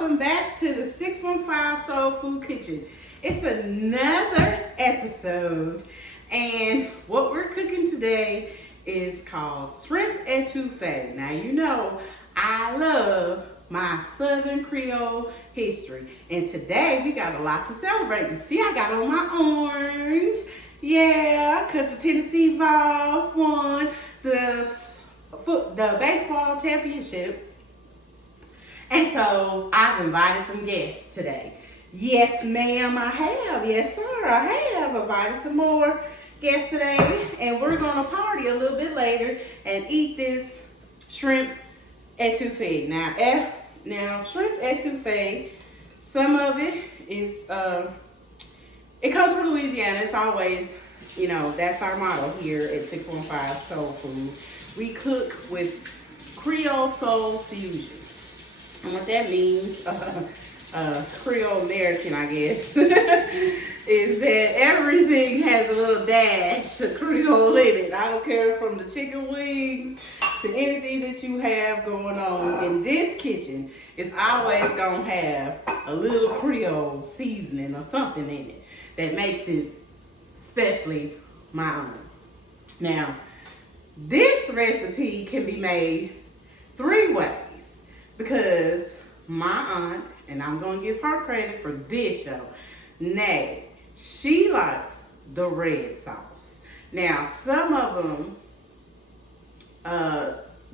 welcome back to the 615 Soul Food Kitchen. It's another episode, and what we're cooking today is called shrimp etouffee. Now, you know I love my Southern Creole history, and today we got a lot to celebrate. You see, I got on my orange, yeah, because the Tennessee Vols won the baseball championship. And so I've invited some guests today. Yes, ma'am, I have. Yes, sir, I have invited some more guests today. And we're going to party a little bit later and eat this shrimp etouffee. Now shrimp etouffee, some of it is, it comes from Louisiana. It's always, you know, that's our motto here at 615 Soul Food. We cook with Creole Soul Fusion. And what that means, Creole American, I guess, is that everything has a little dash of Creole in it. I don't care from the chicken wings to anything that you have going on in this kitchen. It's always going to have a little Creole seasoning or something in it that makes it especially my own. Now, this recipe can be made 3 ways. Because my aunt, and I'm going to give her credit for this show, Nay, she likes the red sauce. Now, some of them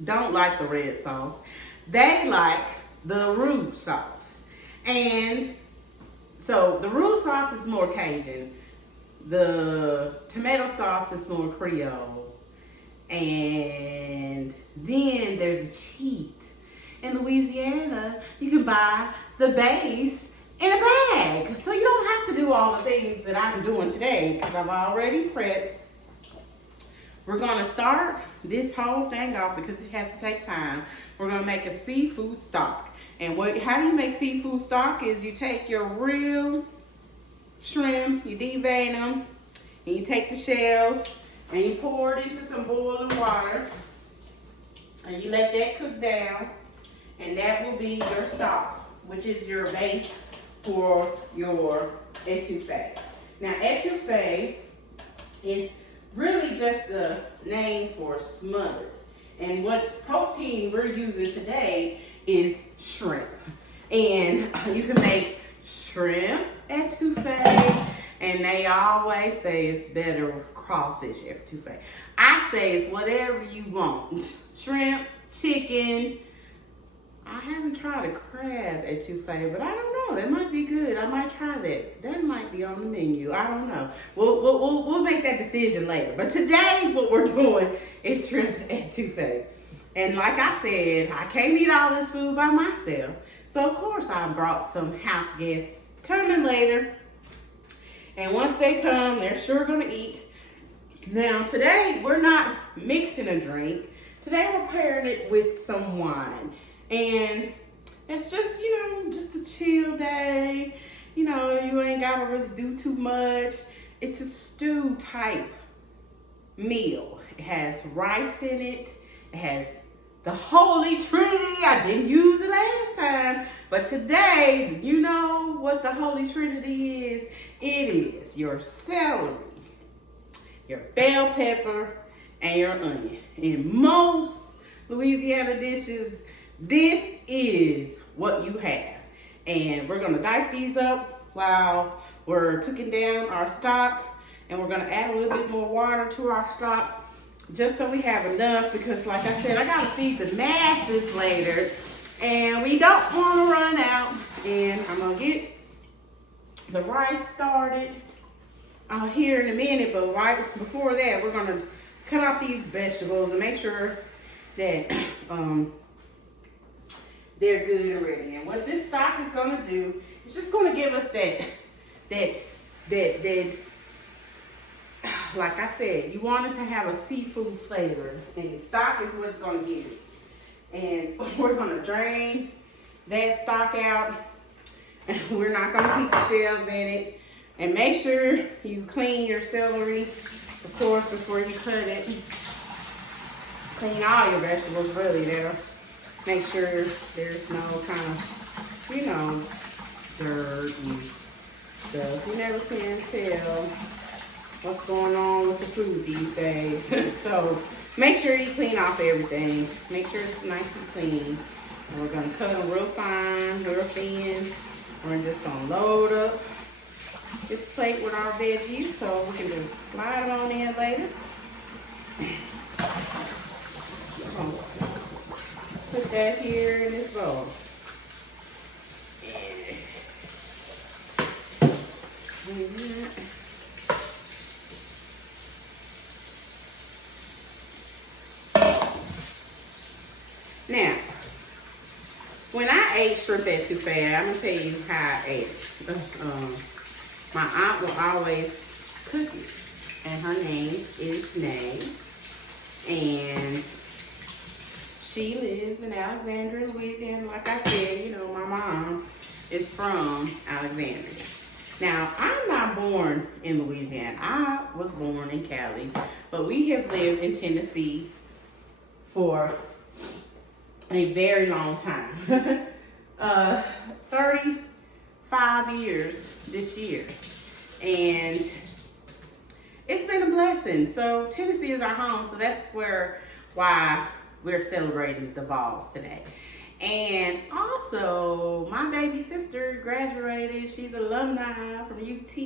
don't like the red sauce. They like the roux sauce. And so the roux sauce is more Cajun. The tomato sauce is more Creole. And then there's a cheat. In Louisiana, you can buy the base in a bag. So you don't have to do all the things that I'm doing today because I've already prepped. We're going to start this whole thing off because it has to take time. We're going to make a seafood stock. And how do you make seafood stock is you take your real shrimp, you devein them, and you take the shells and you pour it into some boiling water. And you let that cook down. And that will be your stock, which is your base for your etouffee. Now, etouffee is really just the name for smothered. And what protein we're using today is shrimp. And you can make shrimp etouffee, and they always say it's better with crawfish etouffee. I say it's whatever you want. Shrimp, chicken. I haven't tried a crab etouffee, but I don't know. That might be good. I might try that. That might be on the menu. I don't know. We'll make that decision later. But today, what we're doing is shrimp etouffee. And like I said, I can't eat all this food by myself. So, of course, I brought some house guests coming later. And once they come, they're sure going to eat. Now, today, we're not mixing a drink. Today, we're pairing it with some wine. And it's just, you know, just a chill day. You know, you ain't got to really do too much. It's a stew type meal. It has rice in it. It has the Holy Trinity. I didn't use it last time. But today, you know what the Holy Trinity is? It is your celery, your bell pepper, and your onion. In most Louisiana dishes, this is what you have. And we're gonna dice these up while we're cooking down our stock. And we're gonna add a little bit more water to our stock just so we have enough, because like I said, I gotta feed the masses later and we don't wanna run out. And I'm gonna get the rice started here in a minute, but right before that, we're gonna cut off these vegetables and make sure that they're good and ready. And what this stock is gonna do, it's just gonna give us that, like I said, you want it to have a seafood flavor, and stock is what's gonna give it. And we're gonna drain that stock out, and we're not gonna keep the shells in it. And make sure you clean your celery, of course, before you cut it. Clean all your vegetables, really. That'll make sure there's no kind of you know, dirt and stuff. You never can tell what's going on with the food these days. So make sure you clean off everything. Make sure it's nice and clean. And we're gonna cut them real fine, real thin. We're just gonna load up this plate with our veggies so we can just slide them on in later. Put that here in this bowl. Now, when I ate shrimp etouffee, I'm gonna tell you how I ate it. My aunt will always cook it, and her name is Nay, and she lives in Alexandria, Louisiana. Like I said, you know, my mom is from Alexandria. Now, I'm not born in Louisiana. I was born in Cali, but we have lived in Tennessee for a very long time. 35 years this year. And it's been a blessing. So Tennessee is our home, so that's why we're celebrating the balls today. And also, my baby sister graduated. She's alumni from UT.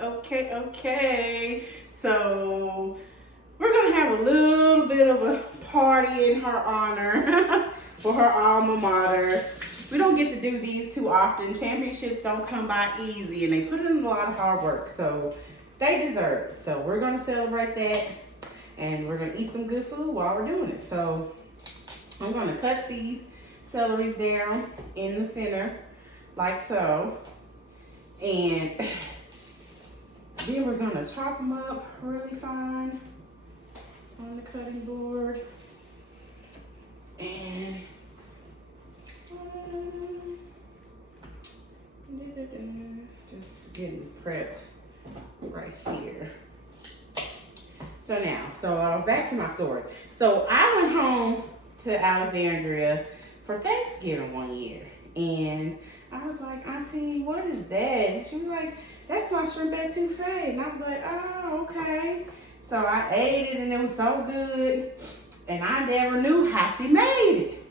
Okay. So we're gonna have a little bit of a party in her honor for her alma mater. We don't get to do these too often. Championships don't come by easy, and they put in a lot of hard work, so they deserve it. So we're gonna celebrate that, and we're gonna eat some good food while we're doing it. So I'm gonna cut these celeries down in the center, like so, and then we're gonna chop them up really fine on the cutting board. And just getting prepped right here. So back to my story. So I went home to Alexandria for Thanksgiving one year, and I was like, Auntie, what is that? And she was like, that's my shrimp etouffee. And I was like, oh, okay. So I ate it, and it was so good, and I never knew how she made it.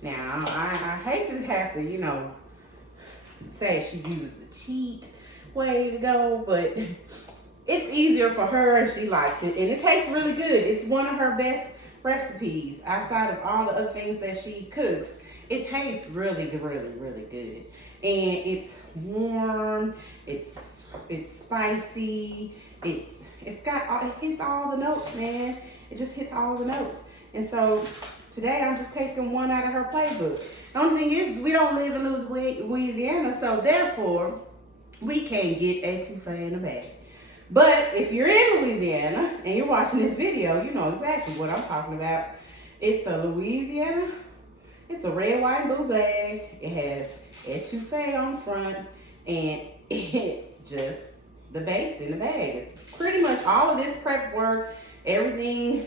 Now, I hate to have to, you know, say she used the cheat way to go, but it's easier for her and she likes it, and it tastes really good. It's one of her best recipes outside of all the other things that she cooks. It tastes really good, really good, and it's warm. It's spicy. It hits all the notes, man. It just hits all the notes. And so today I'm just taking one out of her playbook. The only thing is we don't live in Louisiana, so therefore we can't get etouffee in a bag. But if you're in Louisiana and you're watching this video, you know exactly what I'm talking about. It's a Louisiana, it's a red, white, and blue bag. It has etouffee on the front, and it's just the base in the bag. It's pretty much all of this prep work, everything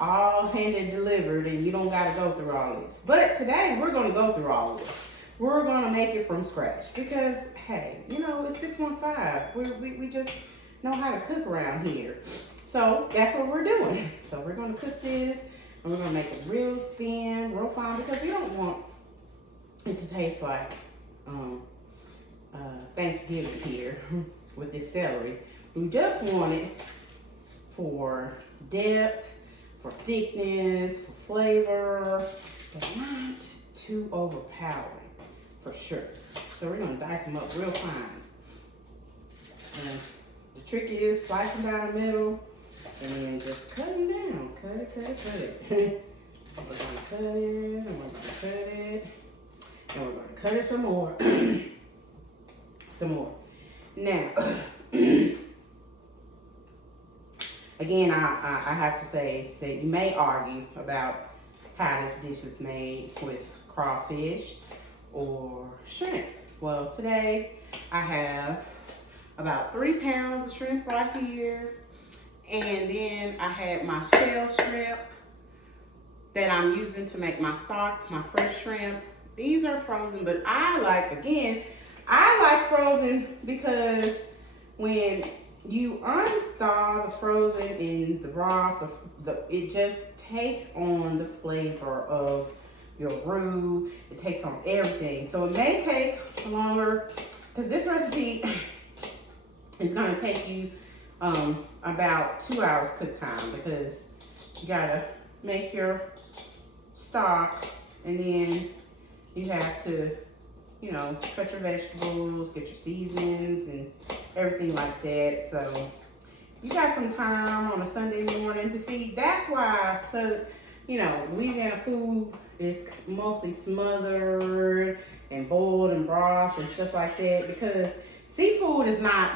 all handed delivered, and you don't got to go through all this. But today we're going to go through all of this. We're going to make it from scratch because, hey, you know, it's 615. We just know how to cook around here. So that's what we're doing. So we're going to cook this, and we're going to make it real thin, real fine, because we don't want it to taste like Thanksgiving here with this celery. We just want it for depth, for thickness, for flavor, but not too overpowering, for sure. So we're gonna dice them up real fine. And the trick is slice them down the middle, and then just cut them down. Cut it. We're gonna cut it, and we're gonna cut it, and we're gonna cut it some more. Some more. Now, again, I have to say that you may argue about how this dish is made with crawfish or shrimp. Well, today I have about 3 pounds of shrimp right here. And then I had my shell shrimp that I'm using to make my stock, my fresh shrimp. These are frozen, but I like frozen because when you unthaw the frozen in the broth, it just takes on the flavor of your roux. It takes on everything. So it may take longer because this recipe is going to take you about 2 hours cook time because you got to make your stock and then you have to, you know, cut your vegetables, get your seasonings and everything like that. So you got some time on a Sunday morning. But see, that's why, you know, Louisiana food is mostly smothered and boiled in broth and stuff like that because seafood is not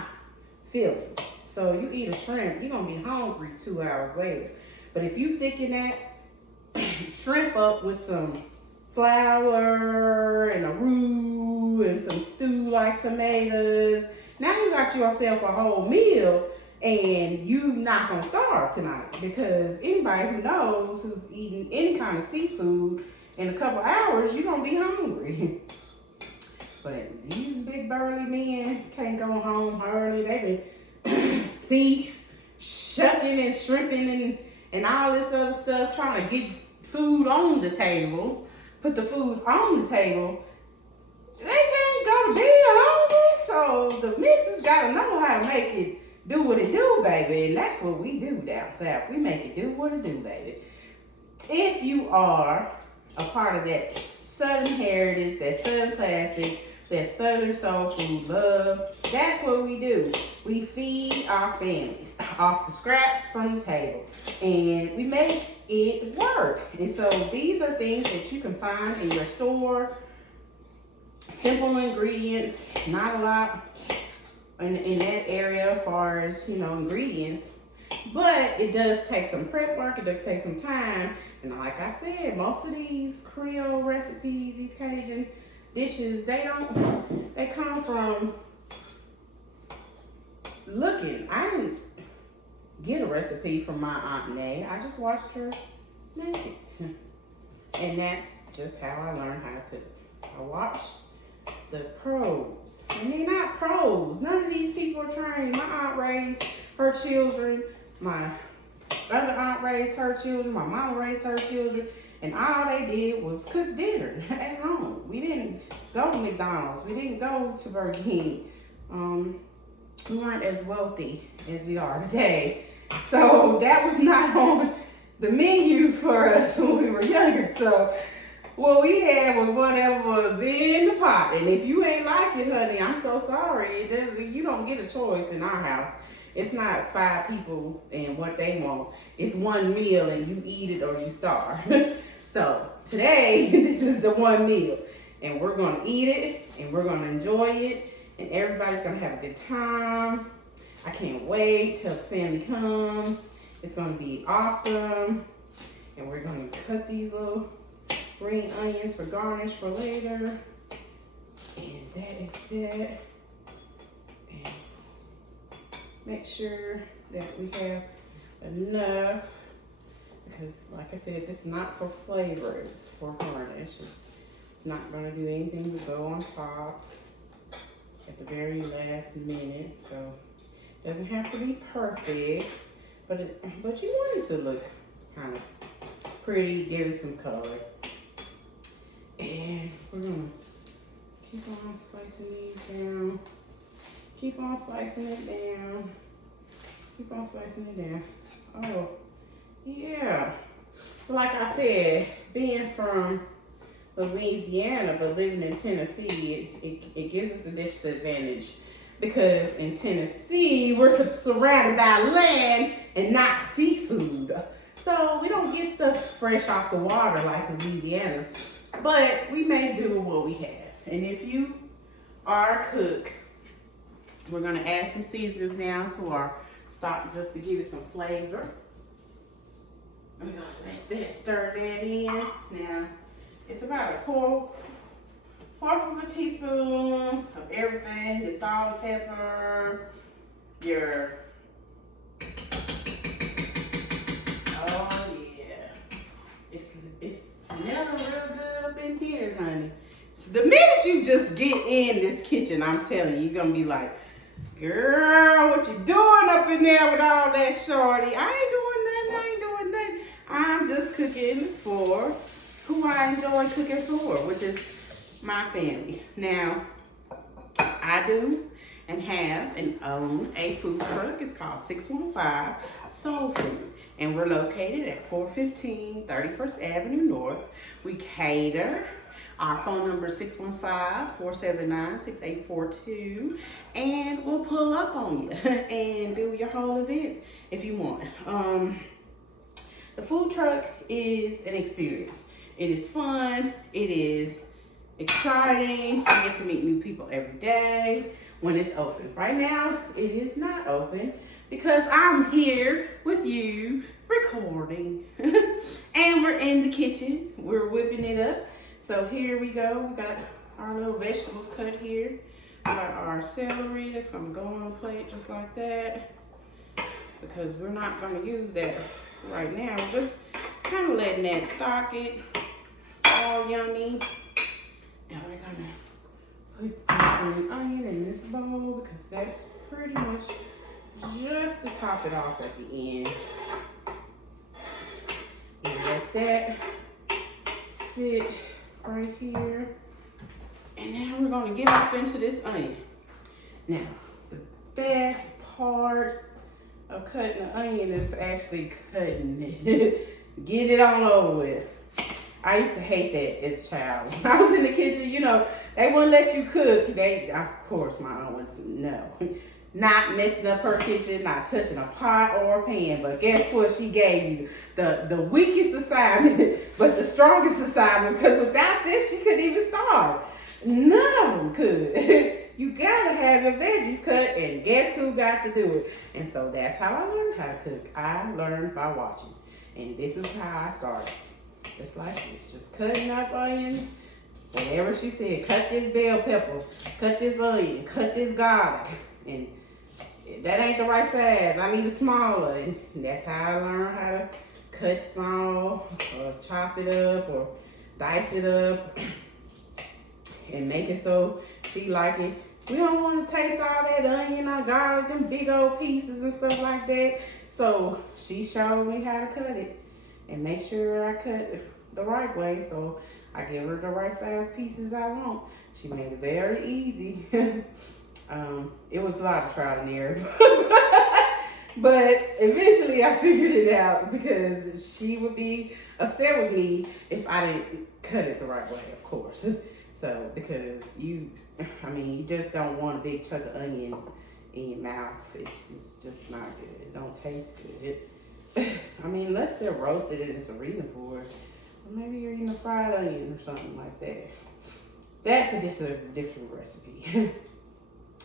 filling. So you eat a shrimp, you're gonna be hungry 2 hours later. But if you thicken that shrimp up with some flour and a roux and some stew like tomatoes, now you got yourself a whole meal and you not gonna starve tonight because anybody who knows who's eating any kind of seafood in a couple hours, you're gonna be hungry. But these big burly men can't go home early. They been shucking and shrimping and all this other stuff, trying to get food on the table, put the food on the table. They can't go to bed hungry, so the missus gotta know how to make it do what it do, baby. And that's what we do down south. We make it do what it do, baby. If you are a part of that Southern heritage, that Southern classic, that Southern soul food love, that's what we do. We feed our families off the scraps from the table and we make it work. And so these are things that you can find in your store. Simple ingredients, not a lot in that area as far as, you know, ingredients. But it does take some prep work, it does take some time. And like I said, most of these Creole recipes, these Cajun dishes, they come from looking. I didn't get a recipe from my Aunt Nay. I just watched her make it. And that's just how I learned how to cook. I watched the pros. And they're not pros. None of these people are trained. My aunt raised her children. My other aunt raised her children. My mama raised her children. And all they did was cook dinner at home. We didn't go to McDonald's. We didn't go to Burger King. We weren't as wealthy as we are today. So that was not on the menu for us when we were younger. So what we had was whatever was in the pot. And if you ain't like it, honey, I'm so sorry. You don't get a choice in our house. It's not 5 people and what they want. It's one meal and you eat it or you starve. So today, this is the one meal. And we're going to eat it and we're going to enjoy it. And everybody's going to have a good time. I can't wait till the family comes. It's going to be awesome. And we're going to cut these little green onions for garnish for later. And that is that. And make sure that we have enough. Because like I said, this is not for flavor. It's for garnish. It's not going to do anything to go on top at the very last minute. So it doesn't have to be perfect. But you want it to look kind of pretty, give it some color. And we're gonna keep on slicing these down. Keep on slicing it down. Keep on slicing it down. Oh, yeah. So like I said, being from Louisiana but living in Tennessee, it gives us a disadvantage. Because in Tennessee, we're surrounded by land and not seafood. So we don't get stuff fresh off the water like Louisiana. But we may do what we have. And if you are a cook, we're going to add some seasonings now to our stock just to give it some flavor. I'm going to let that stir that in. Now, it's about a fourth of a teaspoon of everything. The salt, pepper, your, oh yeah. It's smelling real good up in here, honey. you just get in this kitchen, I'm telling you, you're gonna be like, girl, what you doing up in there with all that, shorty? I ain't doing nothing. I'm just cooking for who I enjoy cooking for, which is my family. Now, I do and have and own a food truck. It's called 615 Soul Food. And we're located at 415 31st Avenue North. We cater. Our phone number is 615-479-6842. And we'll pull up on you and do your whole event if you want. The food truck is an experience. It is fun. It is exciting. You get to meet new people every day when it's open. Right now, it is not open because I'm here with you recording. And we're in the kitchen. We're whipping it up. So here we go. We got our little vegetables cut here. We got our celery that's gonna go on a plate just like that, because we're not gonna use that right now. We're just kind of letting that stock it all yummy. And we're gonna put the onion in this bowl because that's pretty much just to top it off at the end. And let that sit right here. And now we're gonna get off into this onion. Now, the best part of cutting the onion is actually cutting it. Get it on over with. I used to hate that as a child. When I was in the kitchen, you know, they wouldn't let you cook. Of course, my aunt would no. Not messing up her kitchen, not touching a pot or a pan. But guess what? She gave you the weakest assignment, but the strongest assignment. Because without this, she couldn't even start. None of them could. You gotta have your veggies cut, and guess who got to do it? And so that's how I learned how to cook. I learned by watching. And this is how I started. Just like this, just cutting up onions, whatever she said. Cut this bell pepper, cut this onion, cut this garlic. And that ain't the right size. I need a smaller. And that's how I learned how to cut small, or chop it up, or dice it up, and make it so she like it. We don't want to taste all that onion or garlic, them big old pieces and stuff like that. So she showed me how to cut it and make sure I cut it the right way. So I give her the right size pieces I want. She made it very easy. It was a lot of trial and error. But eventually I figured it out, because she would be upset with me if I didn't cut it the right way, of course. So, because you just don't want a big chunk of onion in your mouth. It's just not good. It don't taste good. Unless they're roasted and there's a reason for it. Or maybe you're eating a fried onion or something like that. That's a different recipe.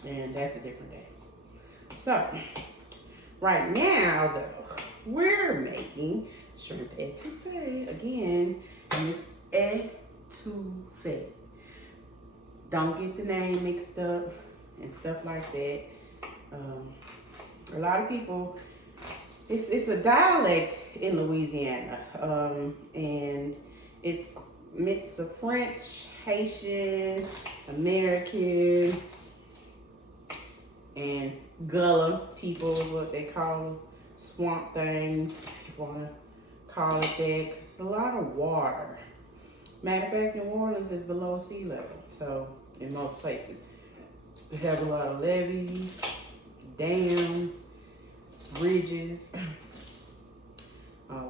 And that's a different day. So, right now, though, we're making shrimp etouffee again. And it's etouffee. Don't get the name mixed up and stuff like that. A lot of people, it's a dialect in Louisiana, and it's mix of French, Haitian, American, and Gullah people is what they call them. Swamp things, if you want to call it that, 'cause it's a lot of water. Matter of fact, New Orleans is below sea level, so in most places. We have a lot of levees, dams, bridges,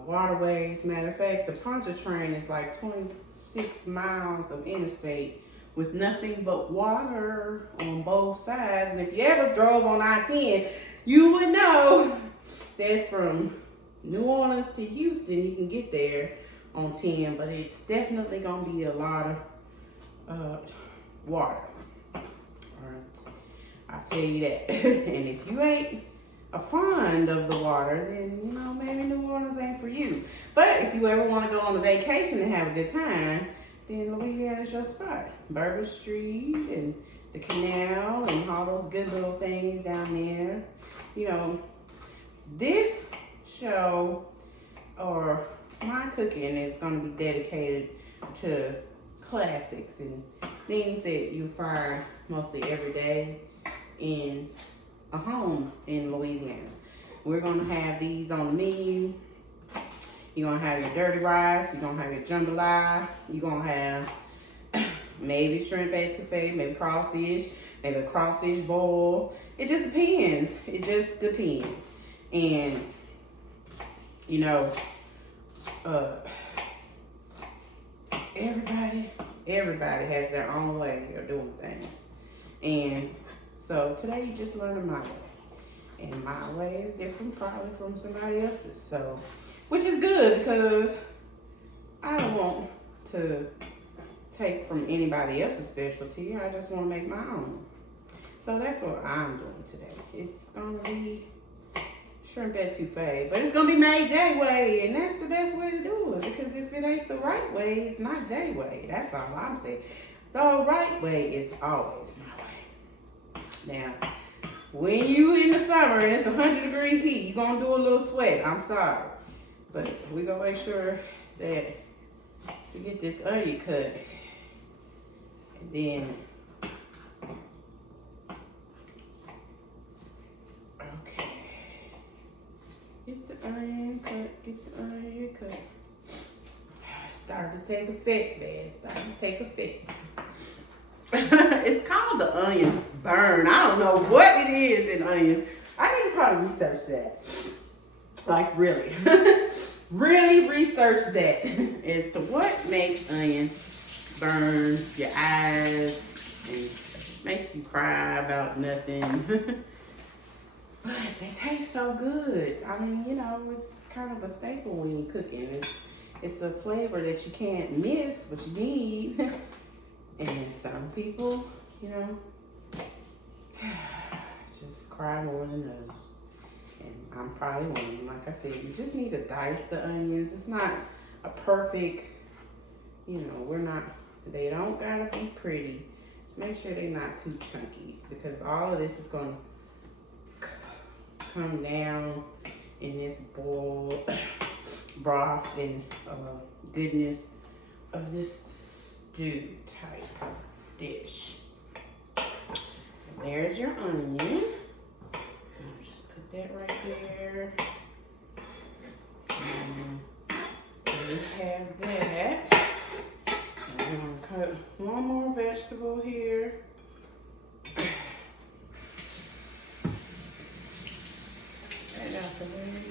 waterways. Matter of fact, the Pontchartrain is like 26 miles of interstate with nothing but water on both sides. And if you ever drove on I-10, you would know that from New Orleans to Houston, you can get there on 10, but it's definitely gonna be a lot of water. All right, I'll tell you that. And if you ain't a fond of the water, then maybe New Orleans ain't for you. But if you ever want to go on a vacation and have a good time, then Louisiana's your spot. Bourbon Street and the canal and all those good little things down there. This show, or my cooking, is going to be dedicated to classics. And things that you find mostly every day in a home in Louisiana. We're gonna have these on the menu. You're gonna have your dirty rice, you're gonna have your jambalaya, you're gonna have maybe shrimp etouffee, maybe crawfish, maybe a crawfish boil. It just depends. It just depends. And you know, everybody has their own way of doing things. And so today you just learn my way. And my way is different probably from somebody else's. So, which is good because I don't want to take from anybody else's specialty. I just want to make my own. So that's what I'm doing today. It's going to be shrimp etouffee, but it's going to be made J way, and that's the best way to do it, because if it ain't the right way, it's not J way. That's all I'm saying. The right way is always my way. Now, when you in the summer and it's 100-degree heat, you're going to do a little sweat. I'm sorry. But we're going to make sure that we get this onion cut. And then, okay. Get the onion cut, get the onion cut. It's starting to take effect, man. It's starting to take effect. It's called the onion burn. I don't know what it is in onions. I need to probably research that. Like really. Really research that as to what makes onion burn your eyes and makes you cry about nothing. But they taste so good. I mean, you know, it's kind of a staple when you're cooking. It's a flavor that you can't miss, but you need. And some people, you know, just cry more than others. And I'm probably one of them. Like I said, you just need to dice the onions. It's not a perfect, you know, they don't gotta be pretty. Just make sure they're not too chunky, because all of this is gonna come down in this boil broth and goodness of this stew type dish. And there's your onion. Just put that right there. And we have that. And we're gonna cut one more vegetable here. Right out the way.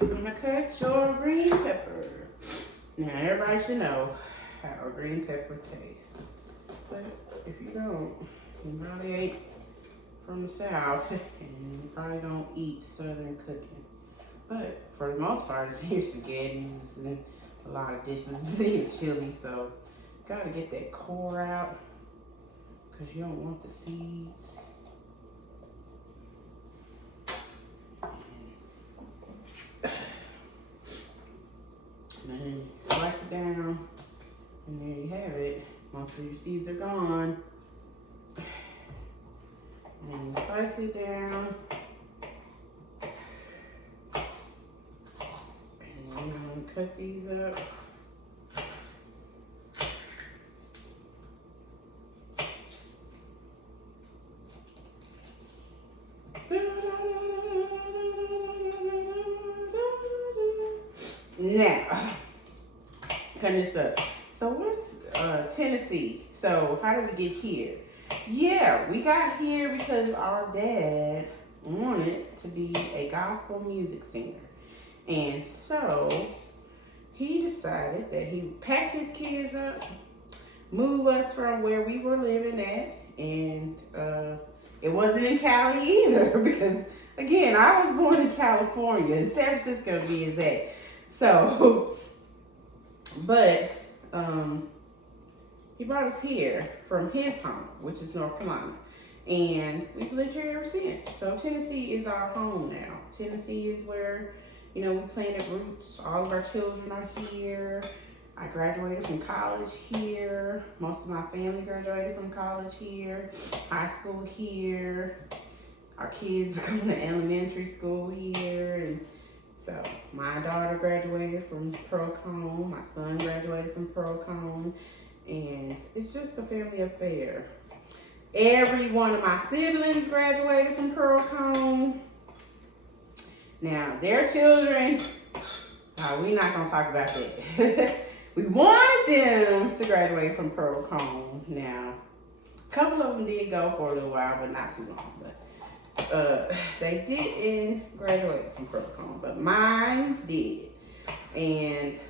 We're gonna cut your green pepper. Now everybody should know how a green pepper tastes. But if you don't, you probably ain't from the South and you probably don't eat Southern cooking. But for the most part, it's here spaghettis and a lot of dishes, even chili. So gotta get that core out because you don't want the seeds. And then you slice it down, and there you have it. Most of your seeds are gone. And then you slice it down. And then you're gonna cut these up. Now, cutting this up. So what's Tennessee? So how did we get here? Yeah, we got here because our dad wanted to be a gospel music singer. And so he decided that he would pack his kids up, move us from where we were living at. And it wasn't in Cali either because, again, I was born in California and San Francisco to be exact. So, but he brought us here from his home, which is North Carolina. And we've lived here ever since. So Tennessee is our home now. Tennessee is where, you know, we planted roots. All of our children are here. I graduated from college here. Most of my family graduated from college here. High school here. Our kids go to elementary school here. And so my daughter graduated from Procon. My son graduated from Procon. And it's just a family affair. Every one of my siblings graduated from Pearl Cone. Now, their children, we're not going to talk about that. We wanted them to graduate from Pearl Cone. Now, a couple of them did go for a little while, but not too long. But they didn't graduate from Pearl Cone, but mine did. And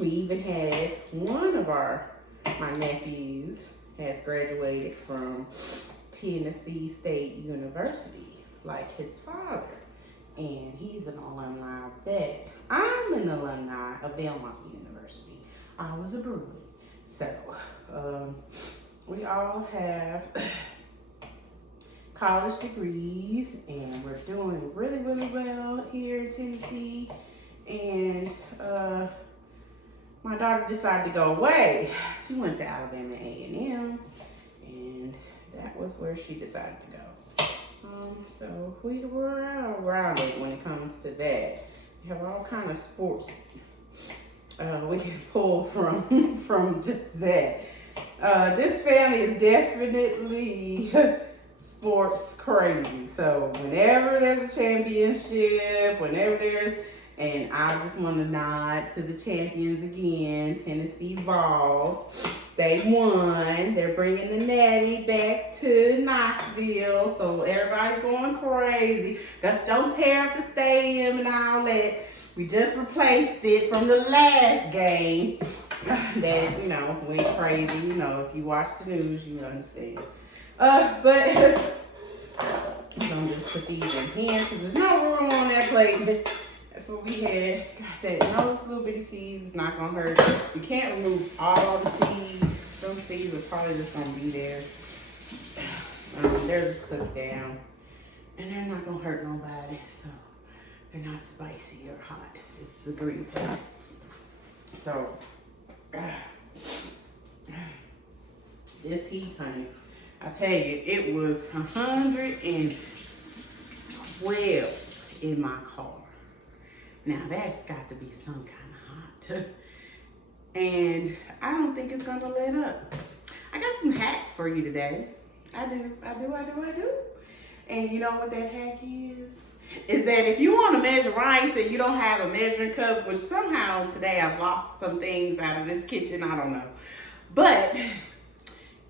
we even had one of my nephews has graduated from Tennessee State University, like his father. And he's an alumni of that. I'm an alumni of Belmont University. I was a Bruin. So, we all have college degrees, and we're doing really, really well here in Tennessee. And my daughter decided to go away. She went to Alabama A&M, and that was where she decided to go. So we were around it when it comes to that. We have all kind of sports we can pull from just that. This family is definitely sports crazy. So whenever there's a championship, and I just want to nod to the champions again, Tennessee Vols. They won. They're bringing the Natty back to Knoxville, so everybody's going crazy. Just don't tear up the stadium and all that. We just replaced it from the last game. That, went crazy. If you watch the news, you understand. But I'm gonna just put these in here because there's no room on that plate. That's what we had. Got that. Those little bitty seeds. It's not gonna hurt. We can't remove all the seeds. Some seeds are probably just gonna be there. They're just cooked down, and they're not gonna hurt nobody. So they're not spicy or hot. It's the green pepper. So this heat, honey, I tell you, it was 112 in my car. Now that's got to be some kind of hot. And I don't think it's gonna let up. I got some hacks for you today. I do. And you know what that hack is? Is that if you want to measure rice and you don't have a measuring cup, which somehow today I've lost some things out of this kitchen, I don't know. But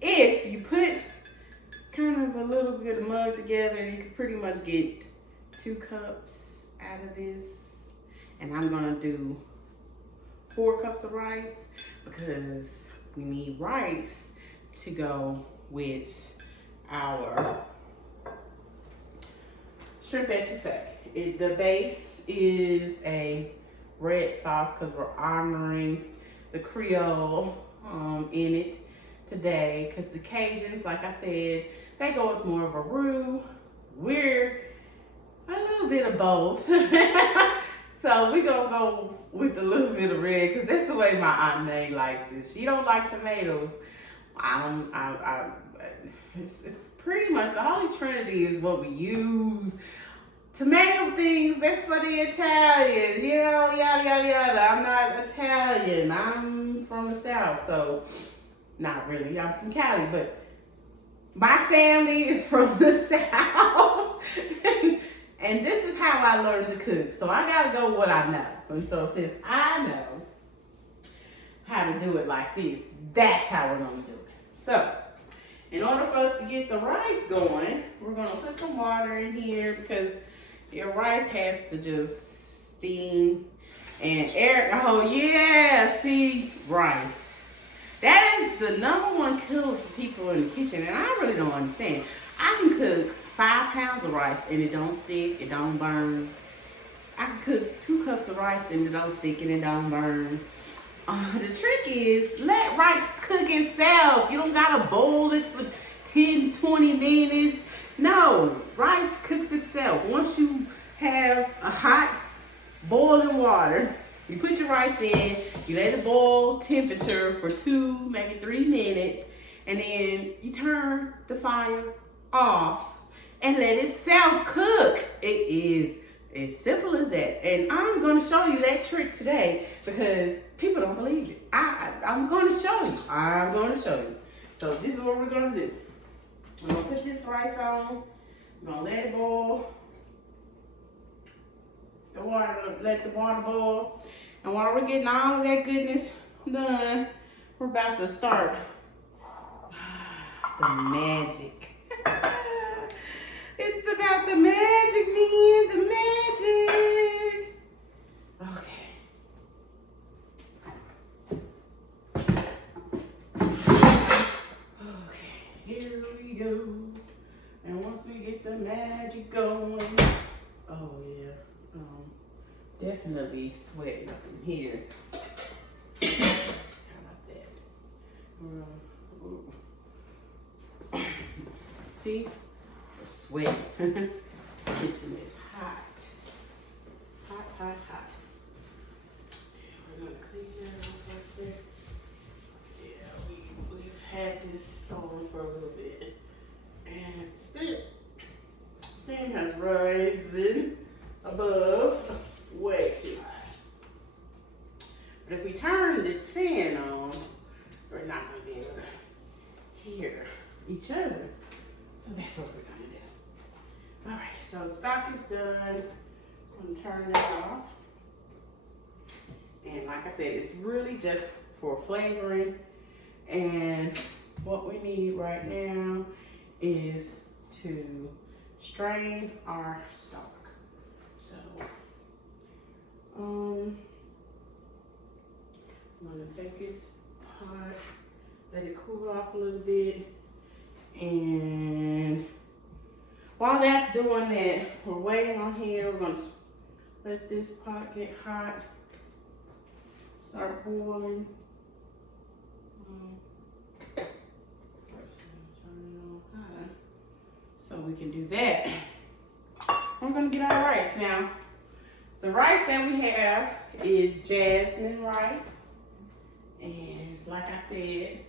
if you put kind of a little bit of mug together, you can pretty much get 2 cups out of this. And I'm gonna do 4 cups of rice because we need rice to go with our shrimp etouffee. The base is a red sauce because we're honoring the Creole in it today. Because the Cajuns, like I said, they go with more of a roux. We're a little bit of both. So we're going to go with a little bit of red because that's the way my Aunt May likes it. She don't like tomatoes. It's pretty much the Holy Trinity is what we use. Tomato things, that's for the Italians, yada, yada, yada. I'm not Italian. I'm from the South, so not really. I'm from Cali, but my family is from the South. And this is how I learned to cook. So I got to go with what I know. And so since I know how to do it like this, that's how we're going to do it. So in order for us to get the rice going, we're going to put some water in here because your rice has to just steam and air. Oh yeah, see, rice. That is the #1 killer for people in the kitchen, and I really don't understand. I can cook 5 pounds of rice and it don't stick, it don't burn. I can cook 2 cups of rice and it don't stick and it don't burn. The trick is let rice cook itself. You don't gotta boil it for 10, 20 minutes. No, rice cooks itself. Once you have a hot boiling water, you put your rice in, you let it boil temperature for 2, maybe 3 minutes, and then you turn the fire off and let it self cook. As simple as that. And I'm going to show you that trick today because people don't believe it. I'm going to show you. I'm going to show you. So this is what we're going to do. I'm going to put this rice on. I'm going to let it boil. Let the water boil. And while we're getting all of that goodness done, we're about to start the magic. It's about the magic, man, the magic. Okay. Okay, here we go. And once we get the magic going, oh yeah, definitely sweating up in here. How about that? See? We're sweating. This kitchen is hot. Hot, hot, hot. We're gonna clean that off right there. Yeah, we've had this going for a little bit. And steam has risen above way too high. But if we turn this fan on, we're not gonna be able to hear each other. So that's what we're gonna do. All right, so the stock is done. I'm gonna turn it off. And like I said, it's really just for flavoring. And what we need right now is to strain our stock. So, I'm gonna take this pot, let it cool off a little bit. And while that's doing that, we're waiting on here. We're gonna let this pot get hot, start boiling. Turn it on high so we can do that. We're gonna get our rice now. The rice that we have is jasmine rice, and like I said,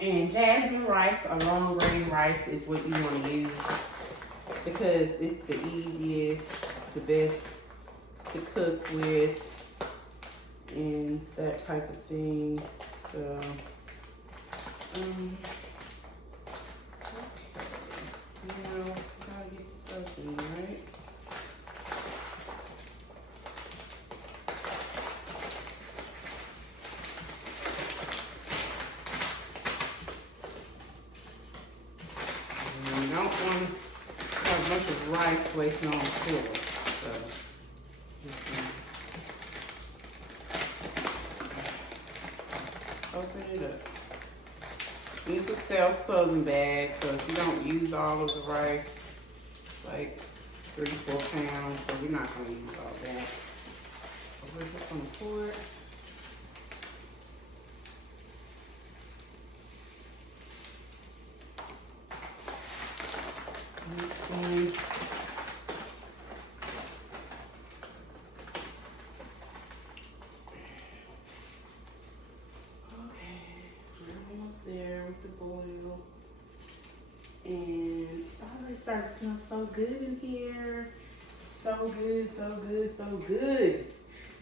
and jasmine rice or long grain rice is what you want to use because it's the easiest, the best to cook with and that type of thing. So, okay, now gotta get this open, right? And you don't want to have a bunch of rice waiting on the floor. So, open it up. And it's a self-closing bag, so if you don't use all of the rice, like 3-4 pounds, so we're not gonna use all that. So we're just gonna pour it. There with the boil, and it's already starting to smell so good in here. So good, so good, so good.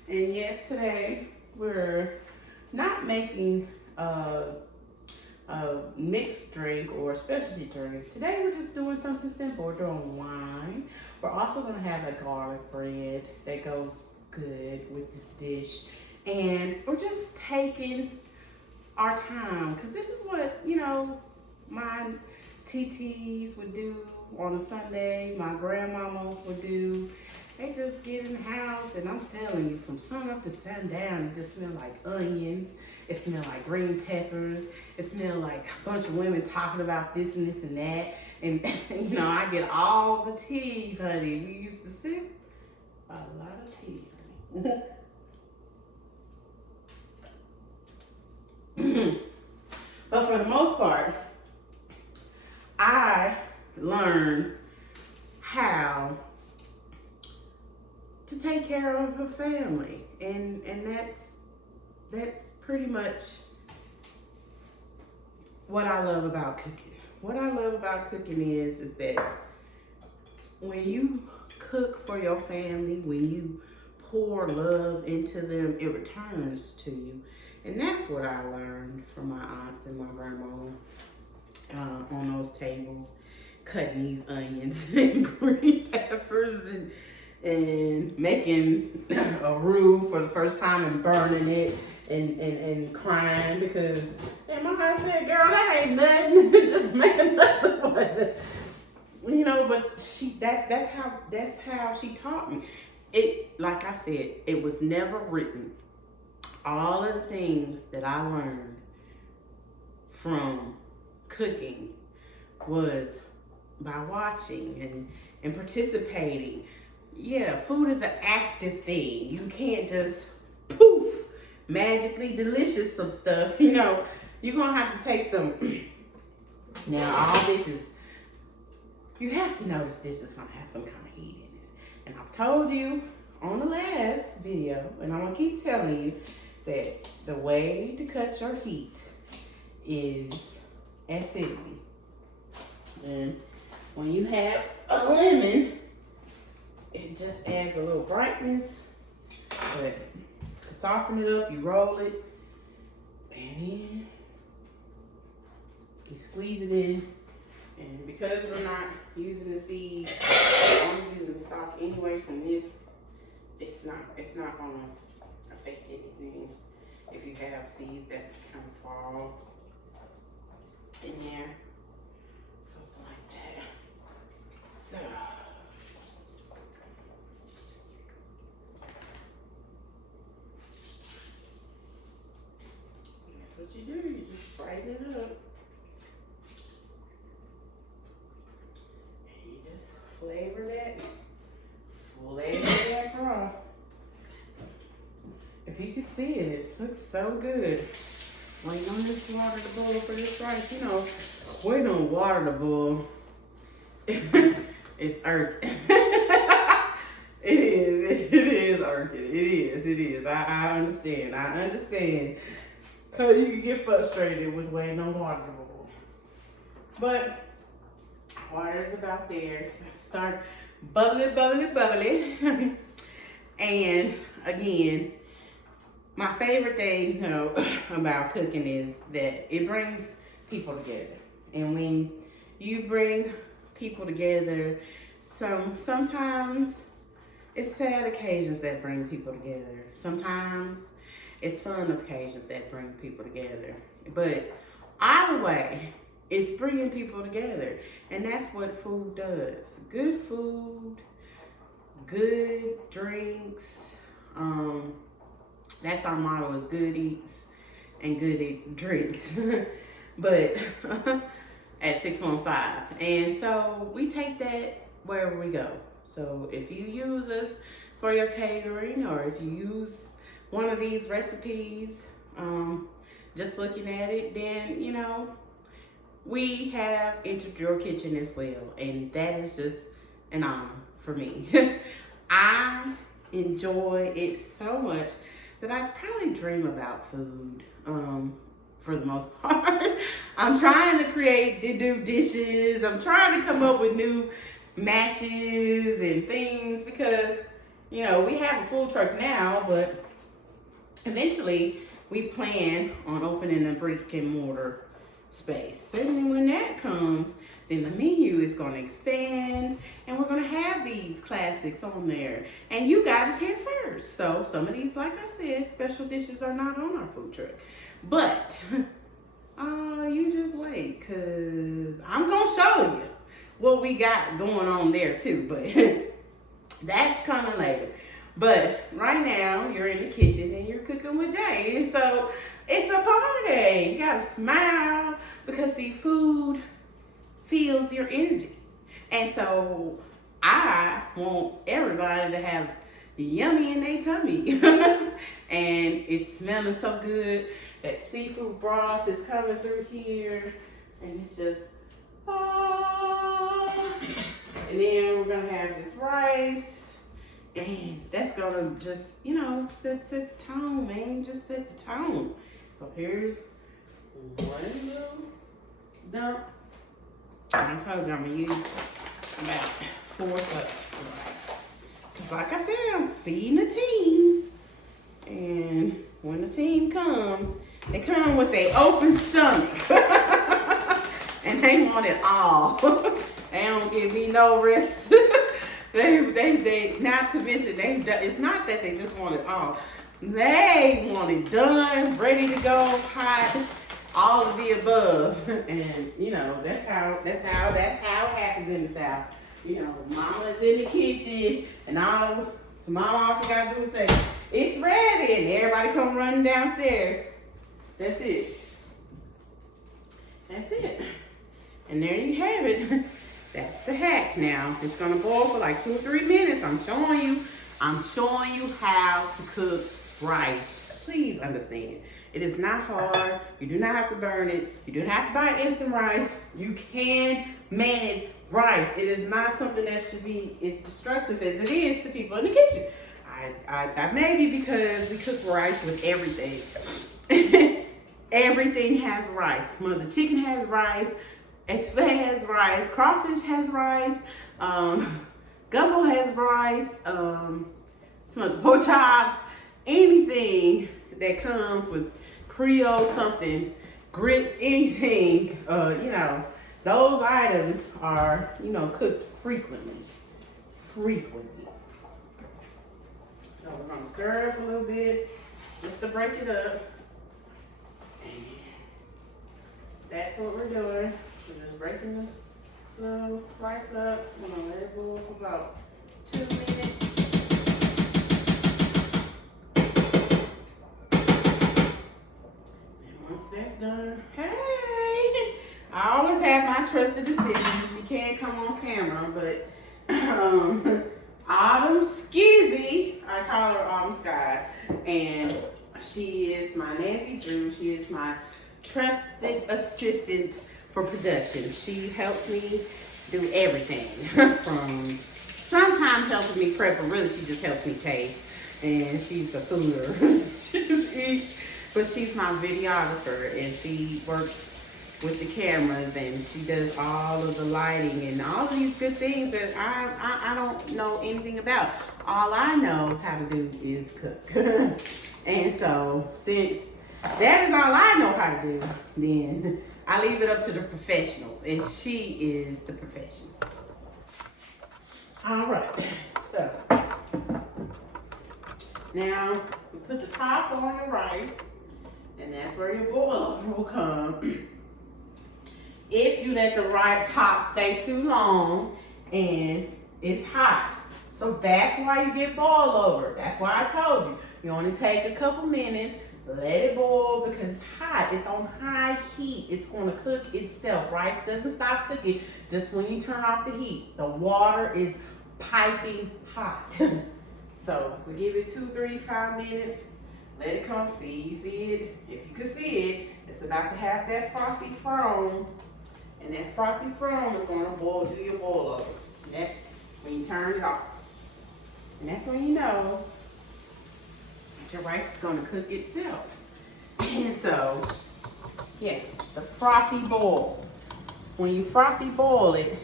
And yes, today we're not making a mixed drink or a specialty drink. Today we're just doing something simple. We're doing wine. We're also gonna have a garlic bread that goes good with this dish. And we're just taking our time, because this is what, you know, my TTs would do on a Sunday, my grandmama would do. They just get in the house, and I'm telling you, from sun up to sundown, it just smells like onions. It smells like green peppers. It smells like a bunch of women talking about this and this and that. And, you know, I get all the tea, honey. We used to sip a lot of tea, honey. But for the most part, I learned how to take care of a family, and that's pretty much what I love about cooking. What I love about cooking is that when you cook for your family, when you pour love into them, it returns to you. And that's what I learned from my aunts and my grandma on those tables, cutting these onions and green peppers and making a roux for the first time and burning it and crying because, and my aunt said, girl, that ain't nothing. Just make another one. You know, but that's how she taught me. It, like I said, it was never written. All of the things that I learned from cooking was by watching and participating. Yeah, food is an active thing. You can't just poof, magically delicious some stuff. You know, you're gonna have to take some. Now, all dishes, you have to know this dish is gonna have some kind of heat in it. And I've told you on the last video, and I'm gonna keep telling you that the way to cut your heat is acidity. And when you have a lemon, it just adds a little brightness. But to soften it up, you roll it, and then you squeeze it in. And because we're not using the seeds, I'm using the stock anyway from this, it's not gonna affect anything if you have seeds that kind of fall in there, something like that. So that's what you do. You just brighten it up. And you just flavor that broth. If you can see it, it looks so good. Waiting on this water to boil for this rice. You know, waiting on water to boil. It's irking. It is irking. It is. I understand. Cause you can get frustrated with waiting on water to boil. But water is about there. Start bubbly. And again, my favorite thing, about cooking is that it brings people together. And when you bring people together, sometimes it's sad occasions that bring people together. Sometimes it's fun occasions that bring people together. But either way, it's bringing people together. And that's what food does. Good food, good drinks. That's our motto, is good eats and good drinks. But at 615. And so we take that wherever we go. So if you use us for your catering, or if you use one of these recipes, just looking at it, then, we have entered your kitchen as well. And that is just an honor for me. I enjoy it so much that I probably dream about food, for the most part. I'm trying to create new dishes. I'm trying to come up with new matches and things because, we have a food truck now, but eventually we plan on opening a brick and mortar space. And then when that comes, then the menu is going to expand and we're going to have these classics on there. And you got it here first. So some of these, like I said, special dishes are not on our food truck. But, you just wait, because I'm going to show you what we got going on there too. But that's coming later. But right now, you're in the kitchen and you're cooking with Jay. And so it's a party. You got to smile because, see, food feels your energy. And so I want everybody to have yummy in their tummy. And it's smelling so good. That seafood broth is coming through here. And it's just, And then we're going to have this rice. And that's going to just, set the tone, man. Just set the tone. So here's one little dump. And I told you I'm gonna use about 4 cups of rice. Cause like I said, I'm feeding a team. And when the team comes, they come with an open stomach. And they want it all. They don't give me no rest. they not to mention it's not that they just want it all. They want it done, ready to go, hot, all of the above. And you know, that's how it happens in the South. You know, mama's in the kitchen and all she gotta do is say, it's ready, and everybody come running downstairs. That's it. That's it. And there you have it. That's the hack now. It's gonna boil for like 2 or 3 minutes. I'm showing you how to cook rice. Please understand. It is not hard. You do not have to burn it. You do not have to buy instant rice. You can manage rice. It is not something that should be as destructive as it is to people in the kitchen. I maybe because we cook rice with everything. Everything has rice. Mother chicken has rice. Etouffee has rice. Crawfish has rice. Gumbo has rice. Some of the pork chops. Anything that comes with Creole something, grits, anything, you know, those items are, you know, cooked frequently. So we're gonna stir up a little bit just to break it up. And that's what we're doing. We're just breaking the little rice up. We're gonna let it boil for about 2 minutes. And once that's done, hey! I always have my trusted assistant. She can't come on camera, but Autumn Skizzy, I call her Autumn Sky, and she is my Nancy Drew. She is my trusted assistant for production. She helps me do everything from sometimes helping me prep, but really she just helps me taste. And she's a fooler. But she's my videographer, and she works with the cameras, and she does all of the lighting and all these good things that I don't know anything about. All I know how to do is cook. And so since that is all I know how to do, then I leave it up to the professionals, and she is the professional. All right, so now you put the top on your rice, and that's where your boil over will come. If you let the top stay too long and it's hot. So that's why you get boil over. That's why I told you. You only take a couple minutes, let it boil because it's hot. It's on high heat. It's going to cook itself. Rice doesn't stop cooking just when you turn off the heat. The water is piping hot. So we give it 2, 3, 5 minutes. Let it come. See, you see it? If you can see it, it's about to have that frothy foam. And that frothy foam is going to do your boil over. And that's when you turn it off. And that's when you know that your rice is going to cook itself. And so, yeah, the frothy boil. When you frothy boil it,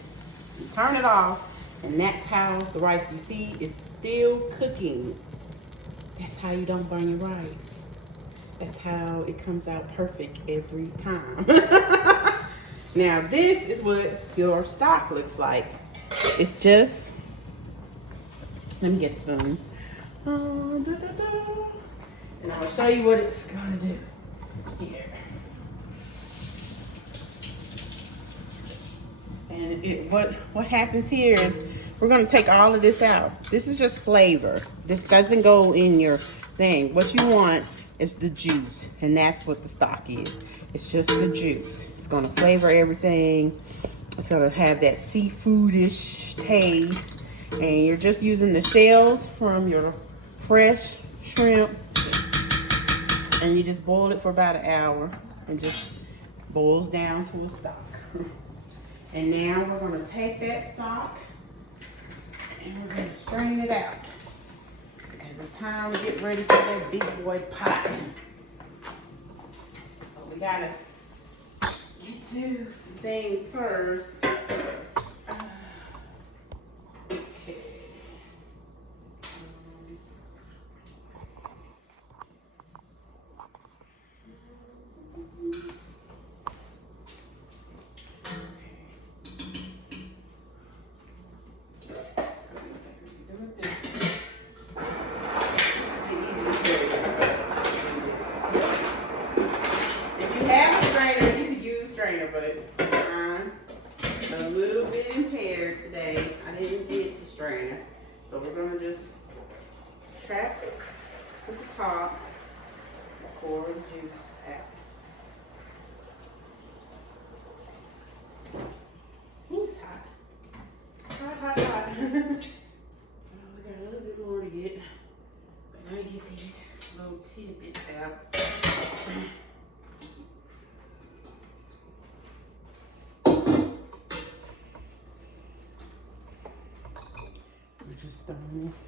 you turn it off, and that's how the rice, you see, it's still cooking. That's how you don't burn your rice. That's how it comes out perfect every time. Now this is what your stock looks like. It's just, let me get a spoon. And I'm gonna show you what it's gonna do here. And what happens here is we're gonna take all of this out. This is just flavor. This doesn't go in your thing. What you want is the juice, and that's what the stock is. It's just the juice. It's gonna flavor everything. It's gonna have that seafoodish taste, and you're just using the shells from your fresh shrimp, and you just boil it for about an hour, and just boils down to a stock. And now we're gonna take that stock and we're gonna strain it out because it's time to get ready for that big boy pot. We gotta get to some things first. Okay. But I'm a little bit impaired today. I didn't get the strainer. So we're gonna just trap at the top, pour the juice out. It's hot. Hot, hot, hot. Oh, we got a little bit more to get. But let me get these little tidbits out. Just throwing this.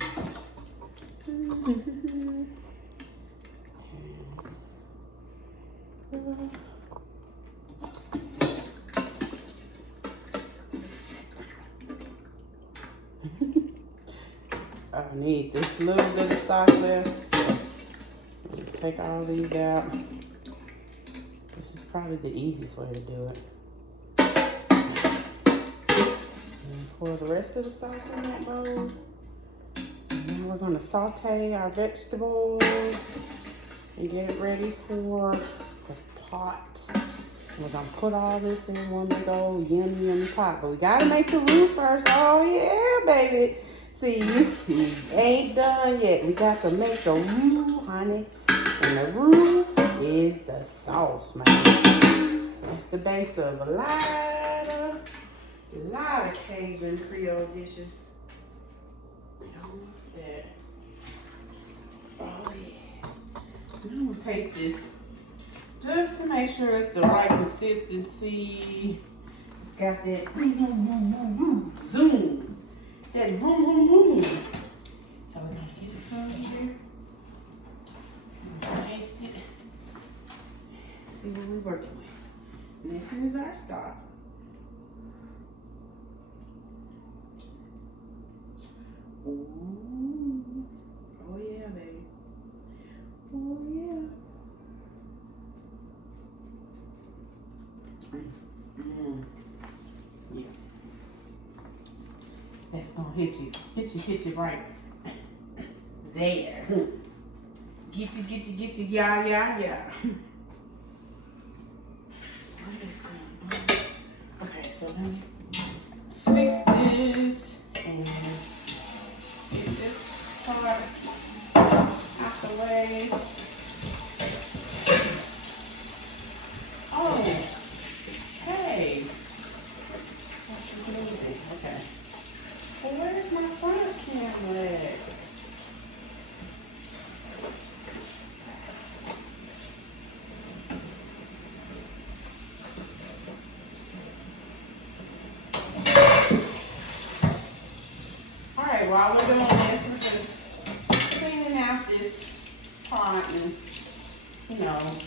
I need this little bit of stock left, so I'm gonna take all these out. This is probably the easiest way to do it. Pour the rest of the stock in that bowl. And now we're gonna saute our vegetables and get it ready for the pot. We're gonna put all this in one big old yummy pot. But we gotta make the roux first. Oh yeah, baby. See, we ain't done yet. We got to make the roux, honey. And the roux is the sauce, man. That's the base of a lot of Cajun Creole dishes. That. Oh yeah. I'm gonna taste this just to make sure it's the right consistency. It's got that zoom. That vroom. So we're gonna get this over here. Taste it. See what we're working with. And this is our stock. Ooh. Oh yeah, baby. Oh yeah. Yeah. That's gonna hit you right there. Get you, yeah. What is going on? Okay, so let me fix this and get this part out the way. Oh, hey. What you doing? Okay. Well, where's my front camera at? Alright, while we're doing this, we're just cleaning out this pot and,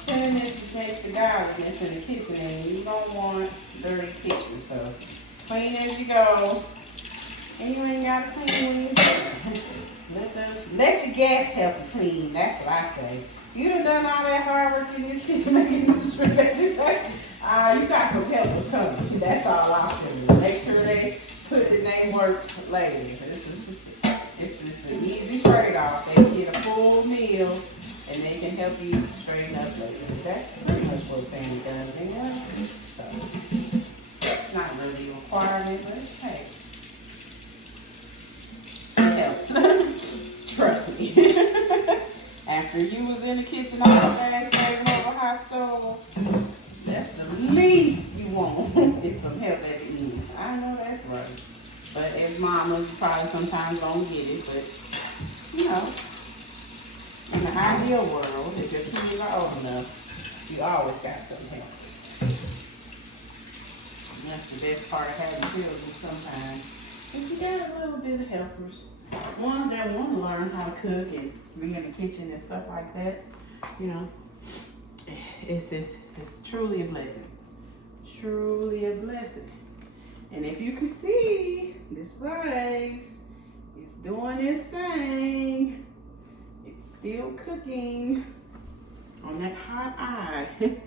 cleaning this makes the godliness in the kitchen, and you don't want dirty kitchen, so clean as you go. And you ain't got to clean when you're done. Let your gas help you clean. That's what I say. You done all that hard work in this kitchen making this sure that you got some helpers coming. That's all I'll tell you. Make sure they put the name work later. This is an easy trade-off. They get a full meal and they can help you straighten up later. That's pretty much what family does anyway. So it's not really a requirement, but hey. Trust me. After you was in the kitchen all day saving over hot stove, that's the least you want is some help at the end. I know that's right. But as mamas, you probably sometimes don't get it. But, in the ideal world, if your kids are old enough, you always got some help. And that's the best part of having children sometimes. If you got a little bit of helpers. Ones that want to learn how to cook and be in the kitchen and stuff like that, it's truly a blessing. truly a blessing. And if you can see, this rice is doing this thing. It's still cooking on that hot eye. And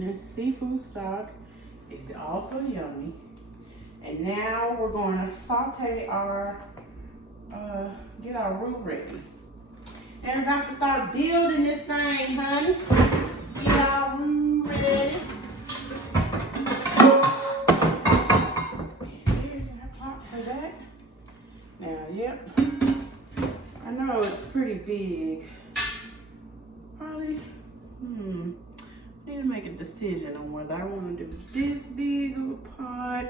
this seafood stock is also yummy. And now we're going to saute our, get our roux ready. And we're about to start building this thing, honey. Get our roux ready. And here's our pot for that. Now, yep. I know it's pretty big. Probably, need to make a decision on whether I want to do this big of a pot.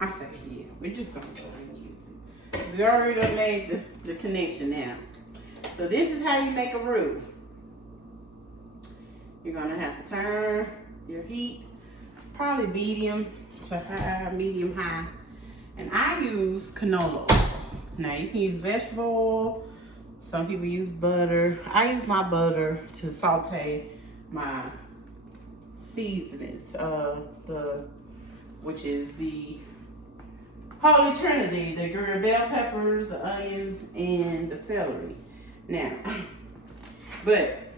I say yeah, we're just gonna go and use it. We already done made the connection now. So this is how you make a roux. You're gonna have to turn your heat, probably medium to high, medium high. And I use canola oil. Now you can use vegetable oil. Some people use butter. I use my butter to saute my seasonings, which is the Holy Trinity, the green bell peppers, the onions, and the celery. Now, but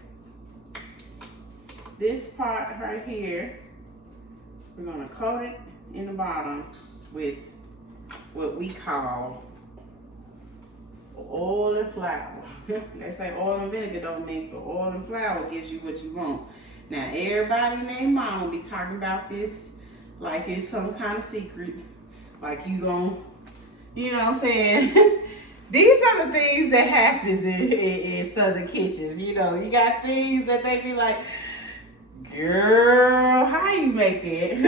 this part right here, we're gonna coat it in the bottom with what we call oil and flour. They say oil and vinegar don't mix, but oil and flour gives you what you want. Now, everybody and their mama be talking about this like it's some kind of secret. Like you gon', you know what I'm saying? These are the things that happens in Southern kitchens. You know, you got things that they be like, girl, how you make it?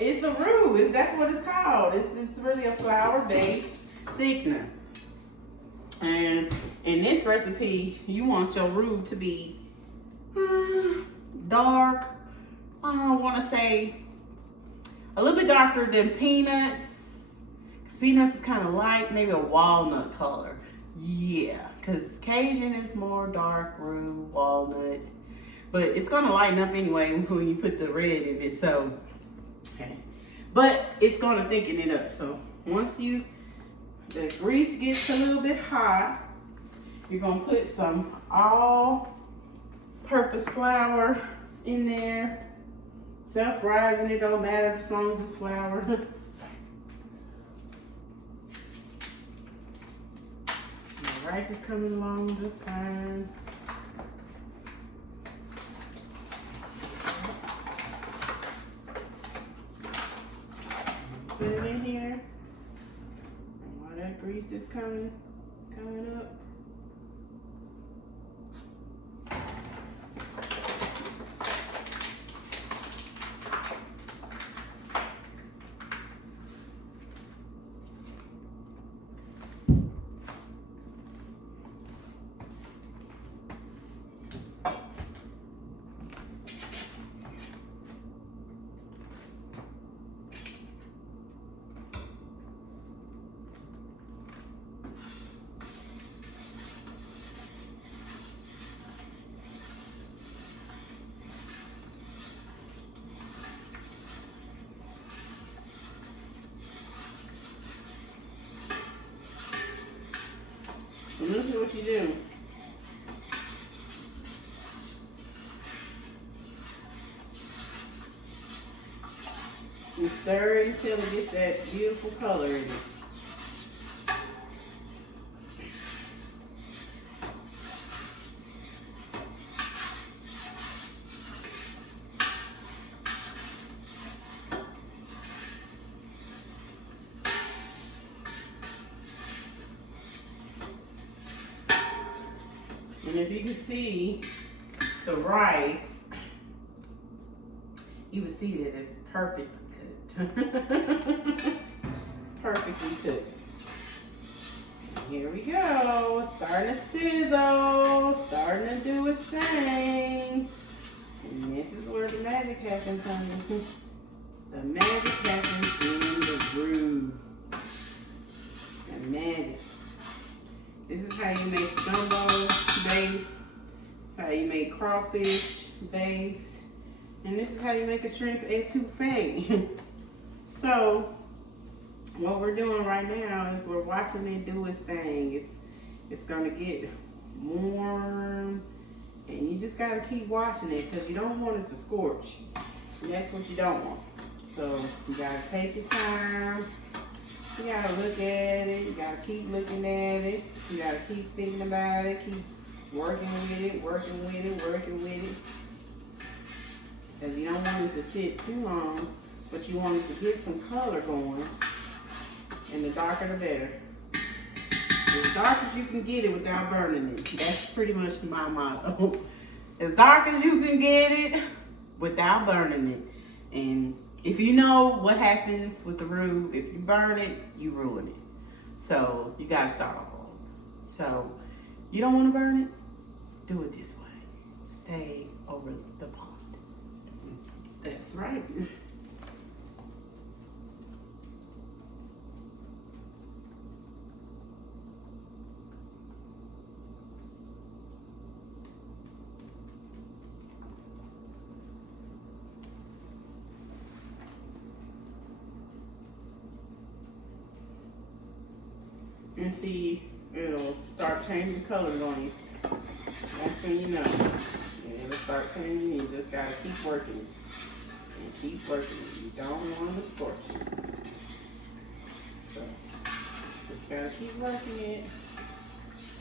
It's a roux. That's what it's called. It's really a flour-based thickener. And in this recipe, you want your roux to be dark. I want to say a little bit darker than peanuts. Because peanuts is kind of light, maybe a walnut color. Yeah, because Cajun is more dark roux, walnut. But it's going to lighten up anyway when you put the red in it. So, okay. But it's going to thicken it up. So once the grease gets a little bit hot, you're going to put some all-purpose flour in there. Self-rising, it don't matter as long as it's flour. The rice is coming along just fine. Put it in here. And while that grease is coming up. And this is what you do. You stir it until it gets that beautiful color in it. And if you can see the rice, you would see that it's perfectly cooked. Perfectly cooked. Here we go. Starting to sizzle. Starting to do its thing. And this is where the magic happens, honey. The magic happens in the crawfish base. And this is how you make a shrimp etouffee. So what we're doing right now is we're watching it do its thing. It's gonna get warm, and you just gotta keep watching it because you don't want it to scorch. And that's what you don't want. So you gotta take your time. You gotta look at it. You gotta keep looking at it. You gotta keep thinking about it. Keep working with it, working with it, working with it. Because you don't want it to sit too long, but you want it to get some color going. And the darker the better. As dark as you can get it without burning it. That's pretty much my motto. As dark as you can get it without burning it. And if you know what happens with the roux, if you burn it, you ruin it. So you gotta start all over. So you don't wanna burn it? Do it this way. Stay over the pond. That's right. And see, it'll start changing colors on you. That's when you know. And it'll start changing. You just gotta keep working it. And keep working it. You don't want to scorch it. So, just gotta keep working it.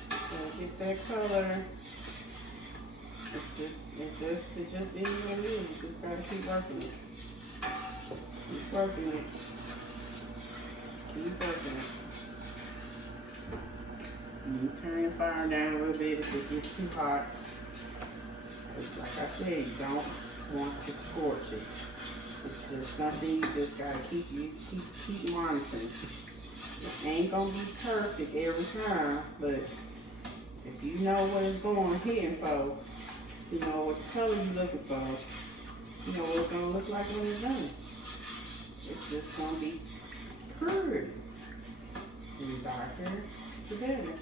So it gets that color. It just is what it is. You just gotta keep working it. Keep working it. Keep working it. You turn your fire down a little bit if it gets too hot. Because like I said, you don't want to scorch it. It's just something you just gotta keep monitoring. It ain't gonna be perfect every time, but if you know what it's going hitting for, you know what color you're looking for, you know what it's gonna look like when it's done. It's just gonna be pretty. And darker, the better.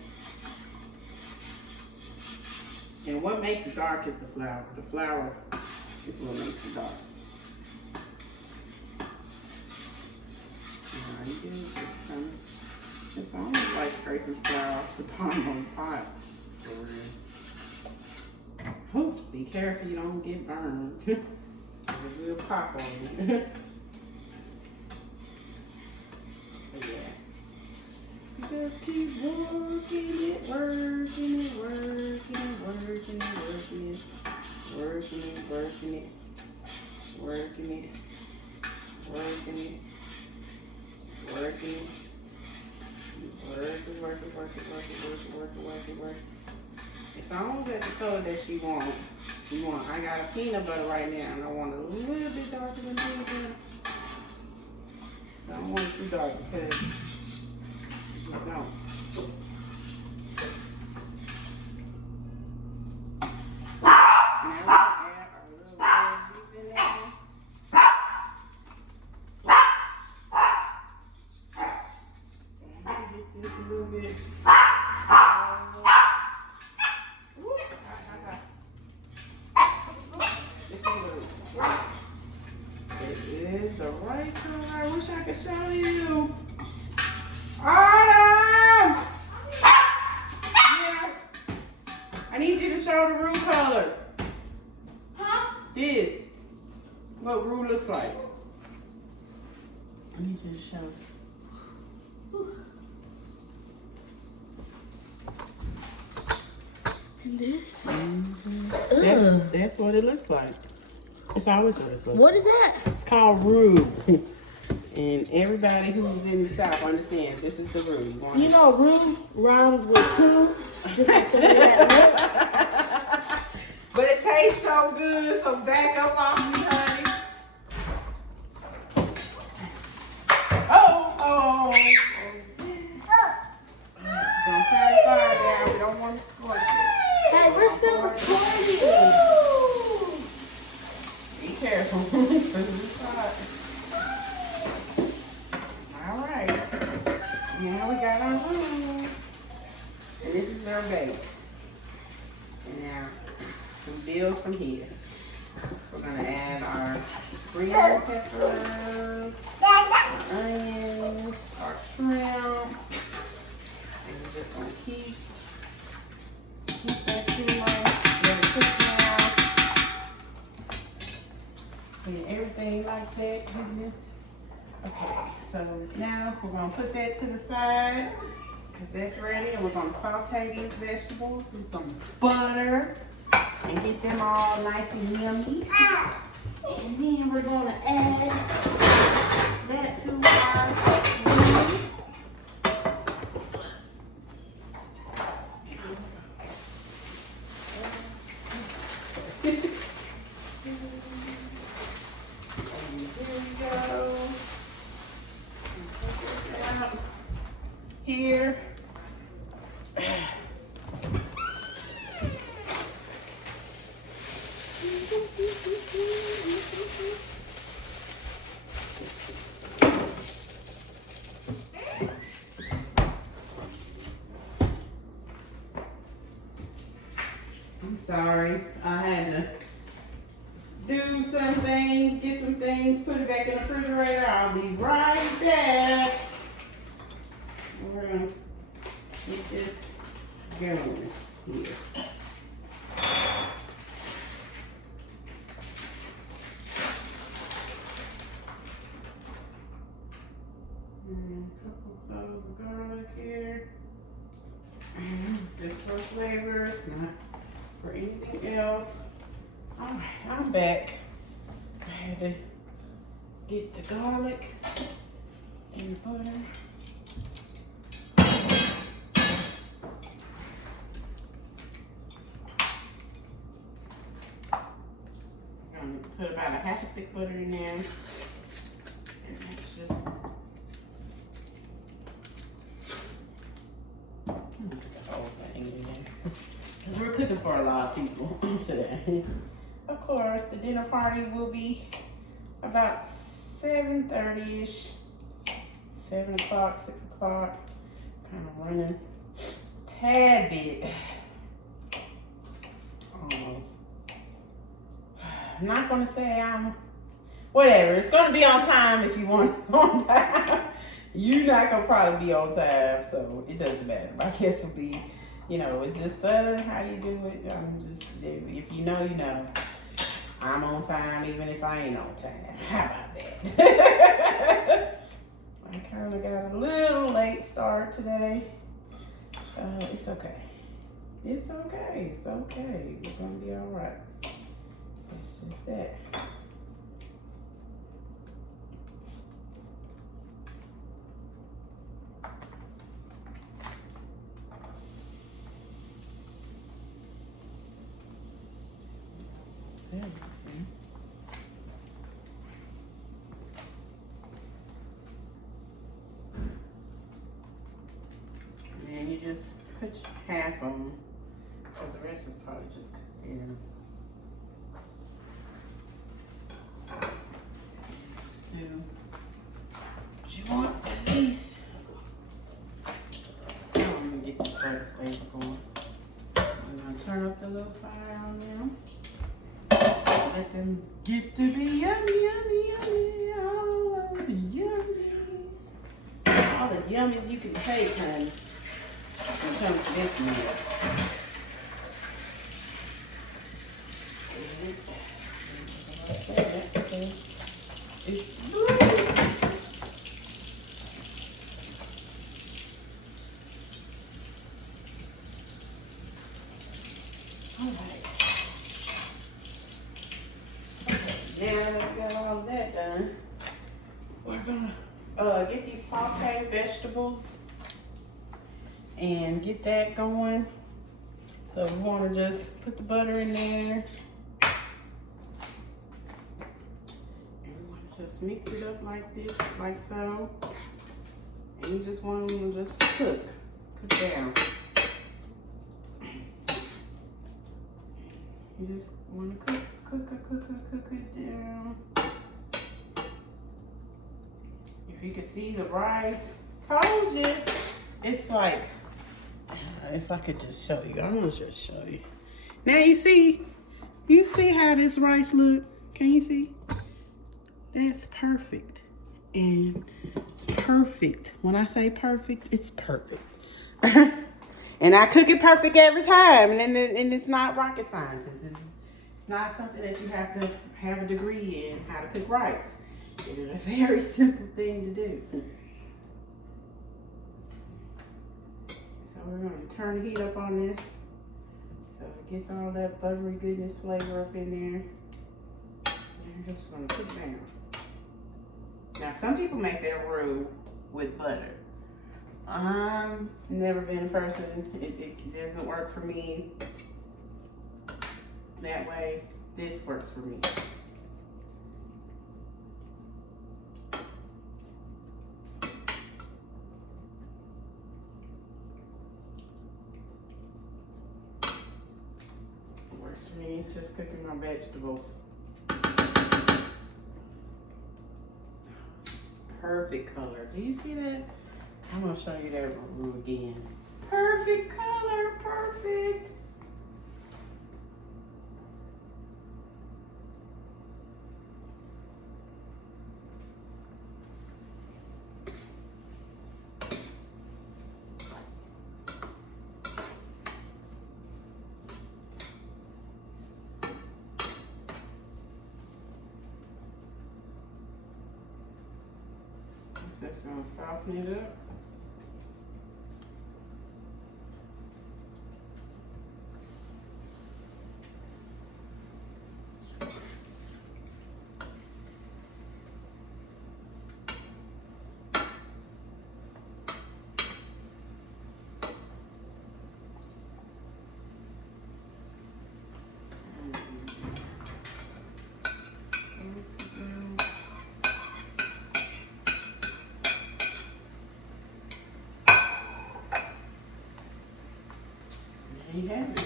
And what makes it dark is the flour. The flour is what makes it dark. All you do is just it's almost like scraping flour off the bottom of the pot. Oh, be careful you don't get burned. There's a little pop on you. Just keep working it, working it, working it, working it, working it, working it, working it, working it, working it, working it, work it. It's almost at the color that you want. I got a peanut butter right now, and I want it a little bit darker than peanut butter. I don't want it too dark because just don't. It is the right color. I wish I could show you. Autumn! Yeah. I need you to show the roux color. Huh? This. What roux looks like. I need you to show. And this? Mm-hmm. That's what it looks like. It's always what it's like. What is that? It's called roux. And everybody who's in the South understands this is the roux. You know, roux rhymes with two. Just like that. But it tastes so good, so back up off me, honey. Oh. Don't turn the fire down. We don't want to scorch it. Hey, we're still recording. Be careful. It's hot. All right. Now we got our roux. And this is our base. And now We build from here. We're gonna add our green peppers, our onions, our shrimp, and we're just gonna keep that simmering, let it cook down, and everything like that. Goodness. Okay, so now we're gonna put that to the side because that's ready, and we're gonna saute these vegetables in some butter and get them all nice and yummy. And then we're gonna add that to our meat. Here. I'm sorry, I had to do some things, get some things, put it back in the refrigerator. I'll be right back. We're gonna get this going here. And a couple of cloves of garlic here. Just for flavors, not for anything else. All right, I'm back. I had to get the garlic and the butter. I'm gonna put about a half a stick butter in there. And that's just put the whole thing in there. Because we're cooking for a lot of people today. Of course, the dinner party will be about 7:30ish, 7 o'clock, 6 o'clock. Kind of running tad bit, almost. I'm not gonna say I'm, whatever. It's gonna be on time if you want on time. You're not gonna probably be on time, so it doesn't matter. My guess will be, you know, it's just Southern, how you do it. I'm just, if you know, you know. I'm on time even if I ain't on time. How about that? I kind of got a little late start today. It's okay. It's okay. It's okay. We're gonna be all right. It's just that. And then you just put half on, because the rest will probably just cook in. Just do what you want at least. So I'm gonna get this butter flavor going. I'm gonna turn up the little fire on them. Let them get to be yummy, yummy, yummy, all of the yummies. All the yummies you can take, honey, when it comes to this meal. It's blue. All right. Now that we got all of that done, we're gonna get these sauteed vegetables and get that going. So we want to just put the butter in there and we want to just mix it up like this, like so. And you just want them to just cook down. You just want to cook it down. If you can see the rice, told you, it's like, if I could just show you, I'm gonna just show you. Now you see, You see how this rice look? Can you see? That's perfect. And perfect. When I say perfect, it's perfect. And I cook it perfect every time. And it's not rocket science. It's not something that you have to have a degree in how to cook rice. It is a very simple thing to do. So we're going to turn the heat up on this. So it gets all that buttery goodness flavor up in there. And we're just going to cook down. Now some people make their roux with butter. I've never been a person, it doesn't work for me that way. This works for me. It works for me, just cooking my vegetables. Perfect color. Do you see that? I'm gonna show you that roux again. Perfect color, perfect. Just gonna soften it up. There you have it.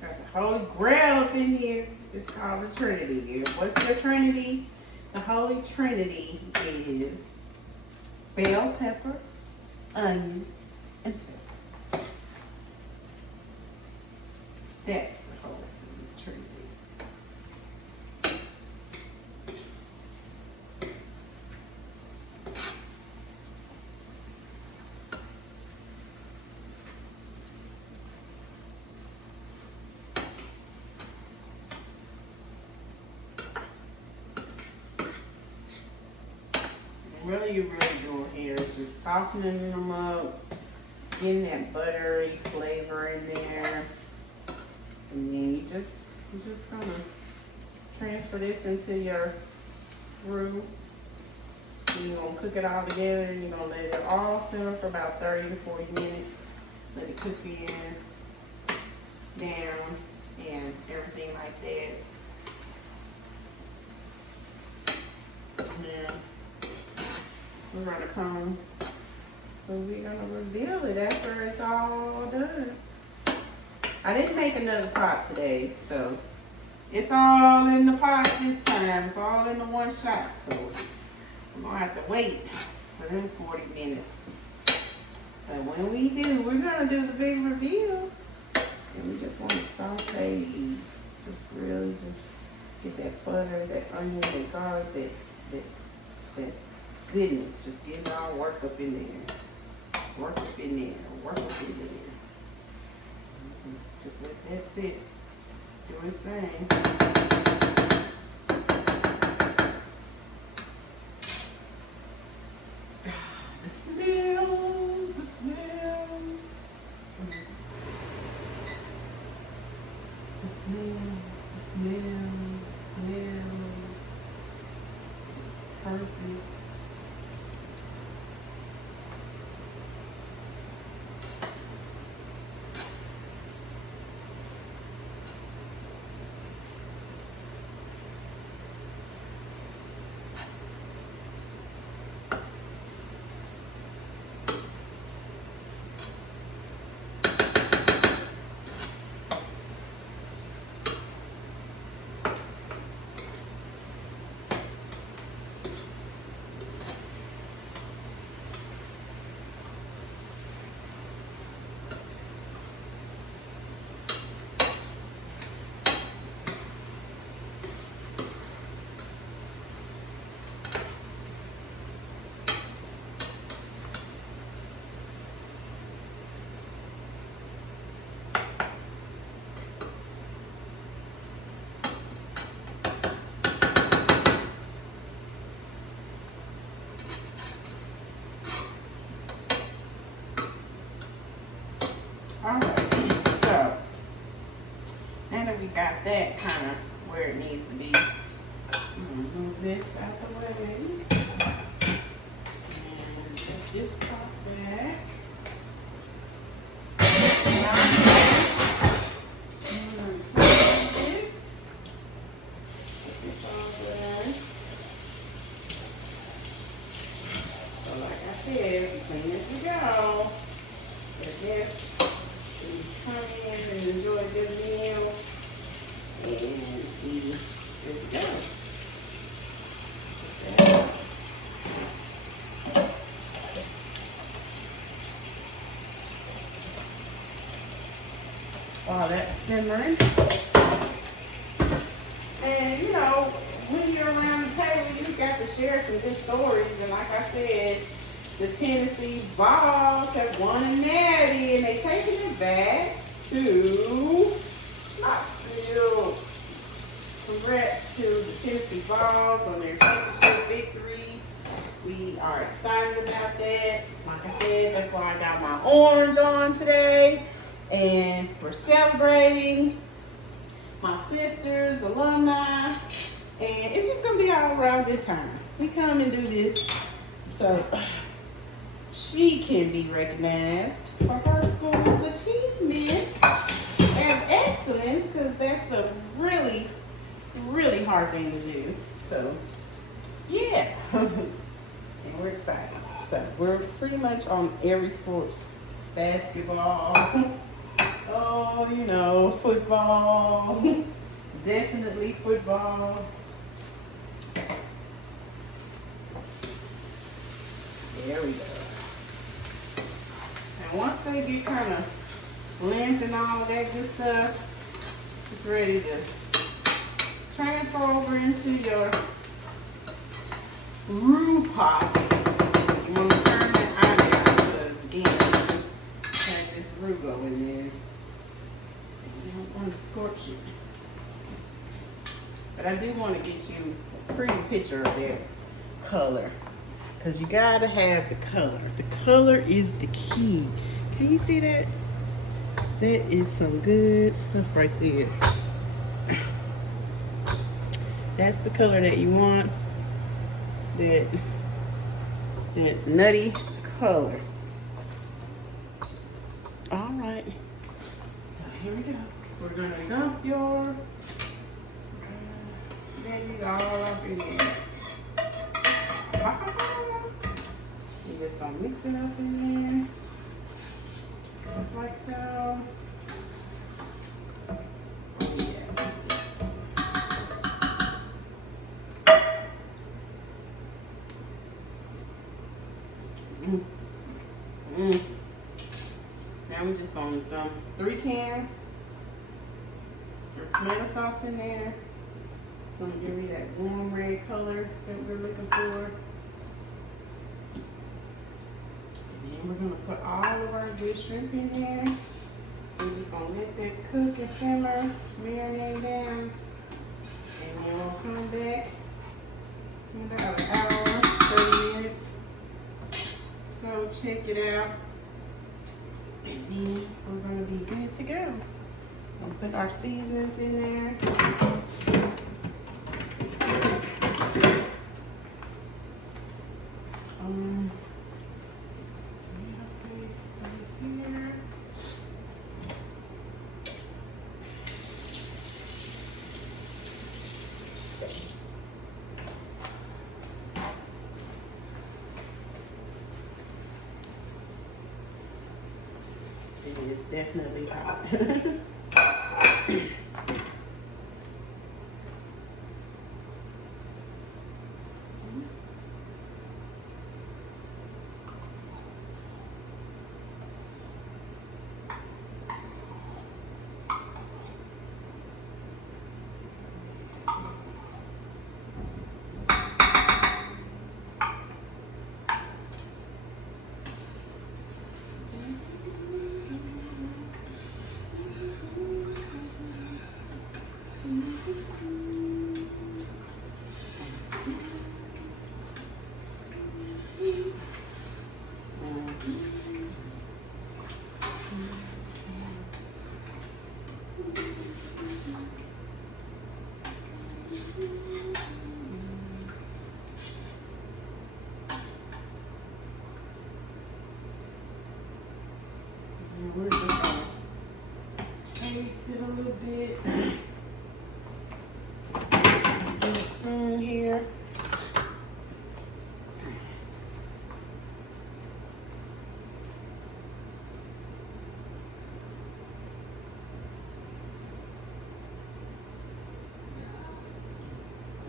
Got the Holy Grail up in here. It's called the Trinity. What's the Trinity? The Holy Trinity is bell pepper, onion, and celery. That's the Holy Trinity. Really, you're really doing here is just softening them up, getting that buttery flavor in there, and then you're just gonna transfer this into your roux. You're gonna cook it all together, and you're gonna let it all simmer for about 30 to 40 minutes. Let it cook in, down, and everything like that. Now, we're gonna come, so we're gonna reveal it after it's all done. I didn't make another pot today, so it's all in the pot this time. It's all in the one shot, so I'm gonna have to wait for them 40 minutes. But when we do, we're gonna do the big reveal. And we just want to saute these. Just really just get that butter, that onion, that garlic, that goodness. Just get it all worked up in there. Work up in there. Work up in there. Just let that sit. Do its thing. The smells. The smells. The smells. The smells. The smells. It's perfect. that kind of where it needs to be. I'm gonna move this out the way. And let this pop back. Now I'm gonna close this. Put this all there. So like I said, we clean as we go. But I guess we come in and enjoy a good meal. And we good to go. Okay. While that's simmering. And you know, when you're around the table, you got to share some good stories. And like I said, the Tennessee Vols have won a natty, and they're taking it back to Knoxville. Congrats to the Tennessee Vols on their championship victory. We are excited about that. Like I said, that's why I got my orange on today. And we're celebrating my sister's alumni. And it's just going to be all around good time. We come and do this so she can be recognized for her school's achievement and excellence, because that's a really, really hard thing to do. So, yeah. And we're excited. So, we're pretty much on every sports. Basketball. Oh, you know, football. Definitely football. There we go. And once they get kind of limp and all that good stuff, it's ready to transfer over into your roux pot. You want to turn that eye down because, again, you just have this roux go in there. And you don't want to scorch it. But I do want to get you a pretty picture of their color. Because you got to have the color. The color is the key. Can you see that? That is some good stuff right there. That's the color that you want. That nutty color. All right. So here we go. We're going to dump your veggies all up in there. We're just going to mix it up in there. Just like so. Now we're just going to dump 3 cans of tomato sauce in there. It's going to give me that warm red color that we're looking for. And then we're going to put all of our good shrimp in there. We're just going to let that cook and simmer, marinate down. And then we'll come back in about an hour, 30 minutes. So check it out. And then we're going to be good to go. We'll put our seasonings in there. Get this tomato paste right here. It is definitely hot.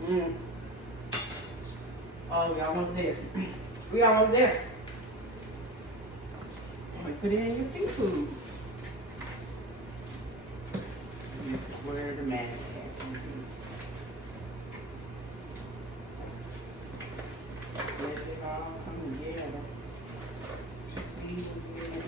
Mm. Oh, we almost there. We almost there. And put in your seafood. This is where the magic happens. Just let it all come together. Just seasons in.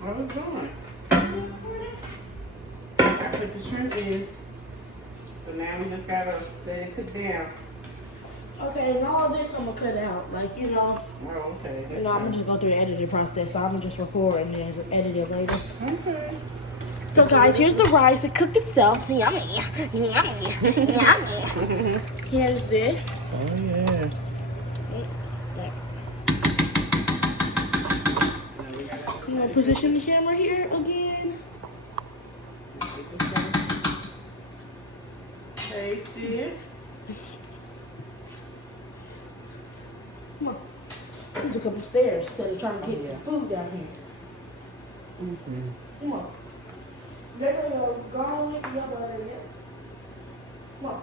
I was going. I put the shrimp in. So now we just gotta let it cook down. Okay, and all this I'm gonna cut out. Like, you know. Oh, okay. You know, I'm gonna just go through the editing process. So I'm gonna just record and then edit it later. Okay. So guys, here's the rice. It cooked itself. Yummy. Yummy. Yummy. Here's this. Oh, yeah. I'm gonna position the camera here again. Get this thing tasted. Come on. Let's look up upstairs instead of trying to get the food down here. Mm-hmm. Come on. They're gonna go on with your butter yet. Come on.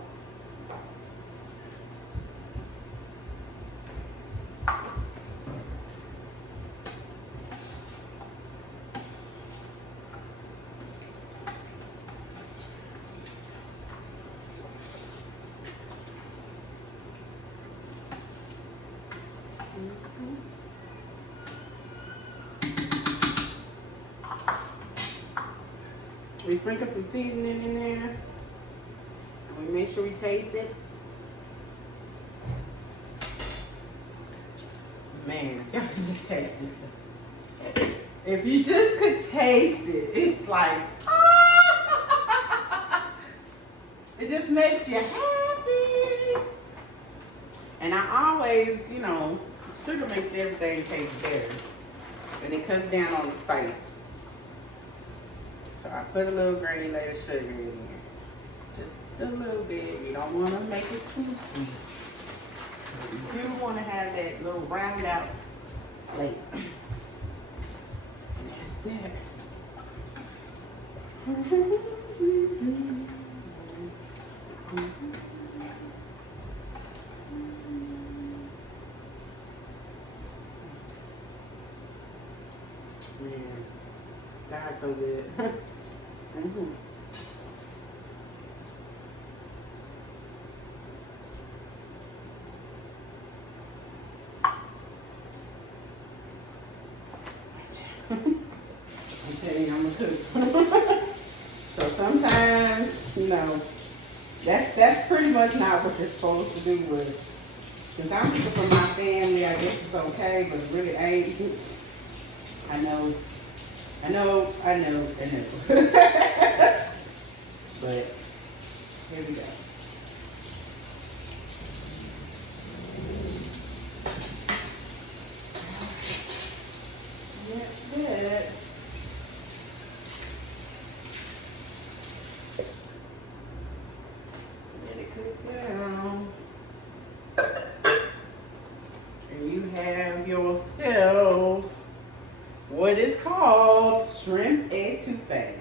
We sprinkle some seasoning in there. And we make sure we taste it. Man, y'all can just taste this stuff. If you just could taste it, it's like, ah! It just makes you happy. And I always, you know, sugar makes everything taste better. And it cuts down on the spice. So I put a little granulated sugar in here. Just a little bit. You don't want to make it too sweet. You do want to have that little round out flavor. And that's that. Man, that's so good. Mm-hmm. I'm telling you, I'm a cook. So sometimes, you know, that's pretty much not what you're supposed to do with it. Since I'm people from my family, I guess it's okay, but it really ain't. I know. But here we go. That's it. Let it cook down. And you have yourself what is called shrimp etouffee.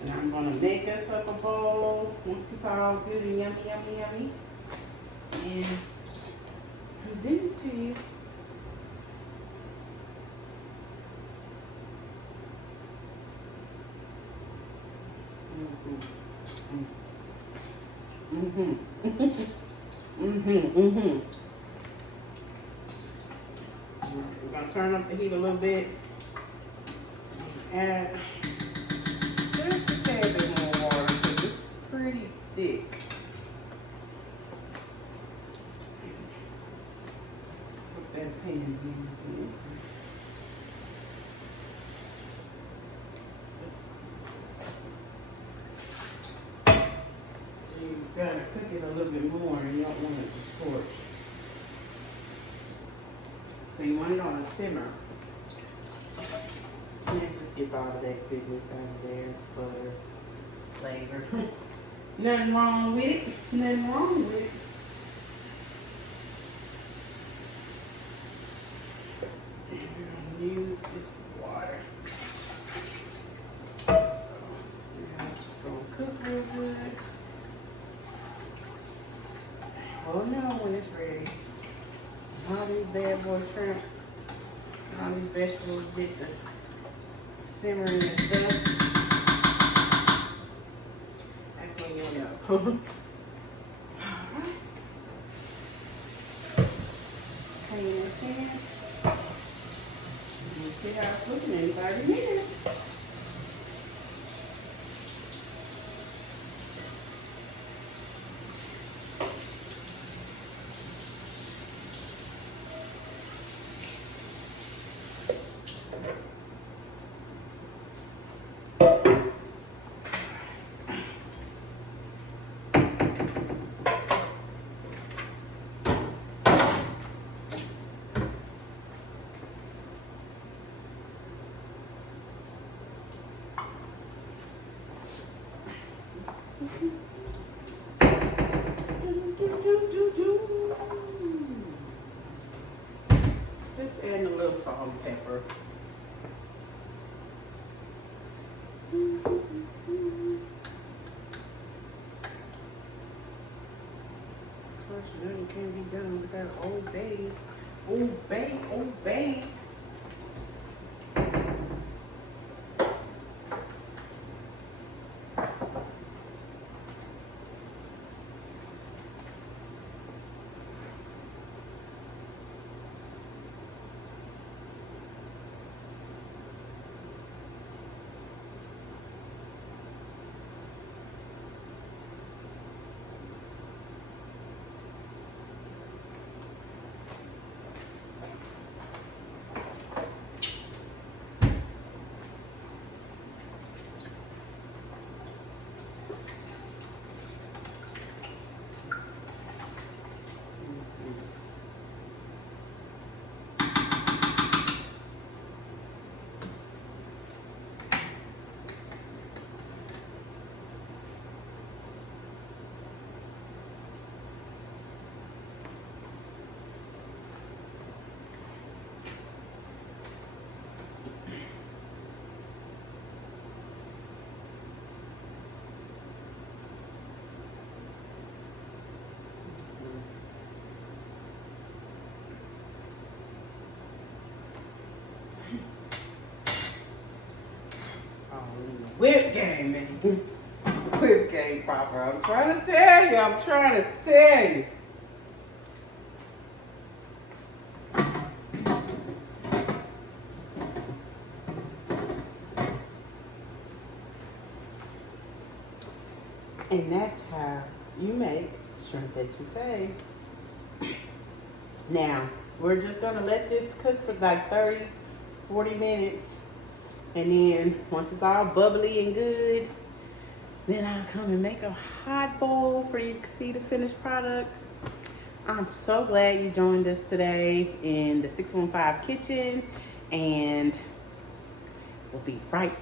And I'm gonna make us up a bowl once it's all good and yummy, yummy, yummy. And present it to you. We're gonna turn up the heat a little bit. And just a tad bit more water because it's pretty thick. Put that pan in this. You gotta cook it a little bit more and you don't want it to scorch. So you want it on a simmer. And it just gets all of that goodness out of there, butter, flavor. Nothing wrong with it. Nothing wrong with it. this water. So now it's just gonna cook real good. We'll know when it's ready. All these bad boy shrimp, all these vegetables get the simmering and stuff. That's when you'll know. Alright. Pan this in. You see how it's cooking in 30 minutes. Just adding a little salt and pepper. Of course, nothing can be done with that Old Bay. Old Bay, Old Bay. Whip game, man. Whip game proper. I'm trying to tell you. I'm trying to tell you. And that's how you make shrimp etouffee. Now, we're just gonna let this cook for like 30, 40 minutes. And then once it's all bubbly and good, then I'll come and make a hot bowl for you to see the finished product. I'm so glad you joined us today in the 615 kitchen, and we'll be right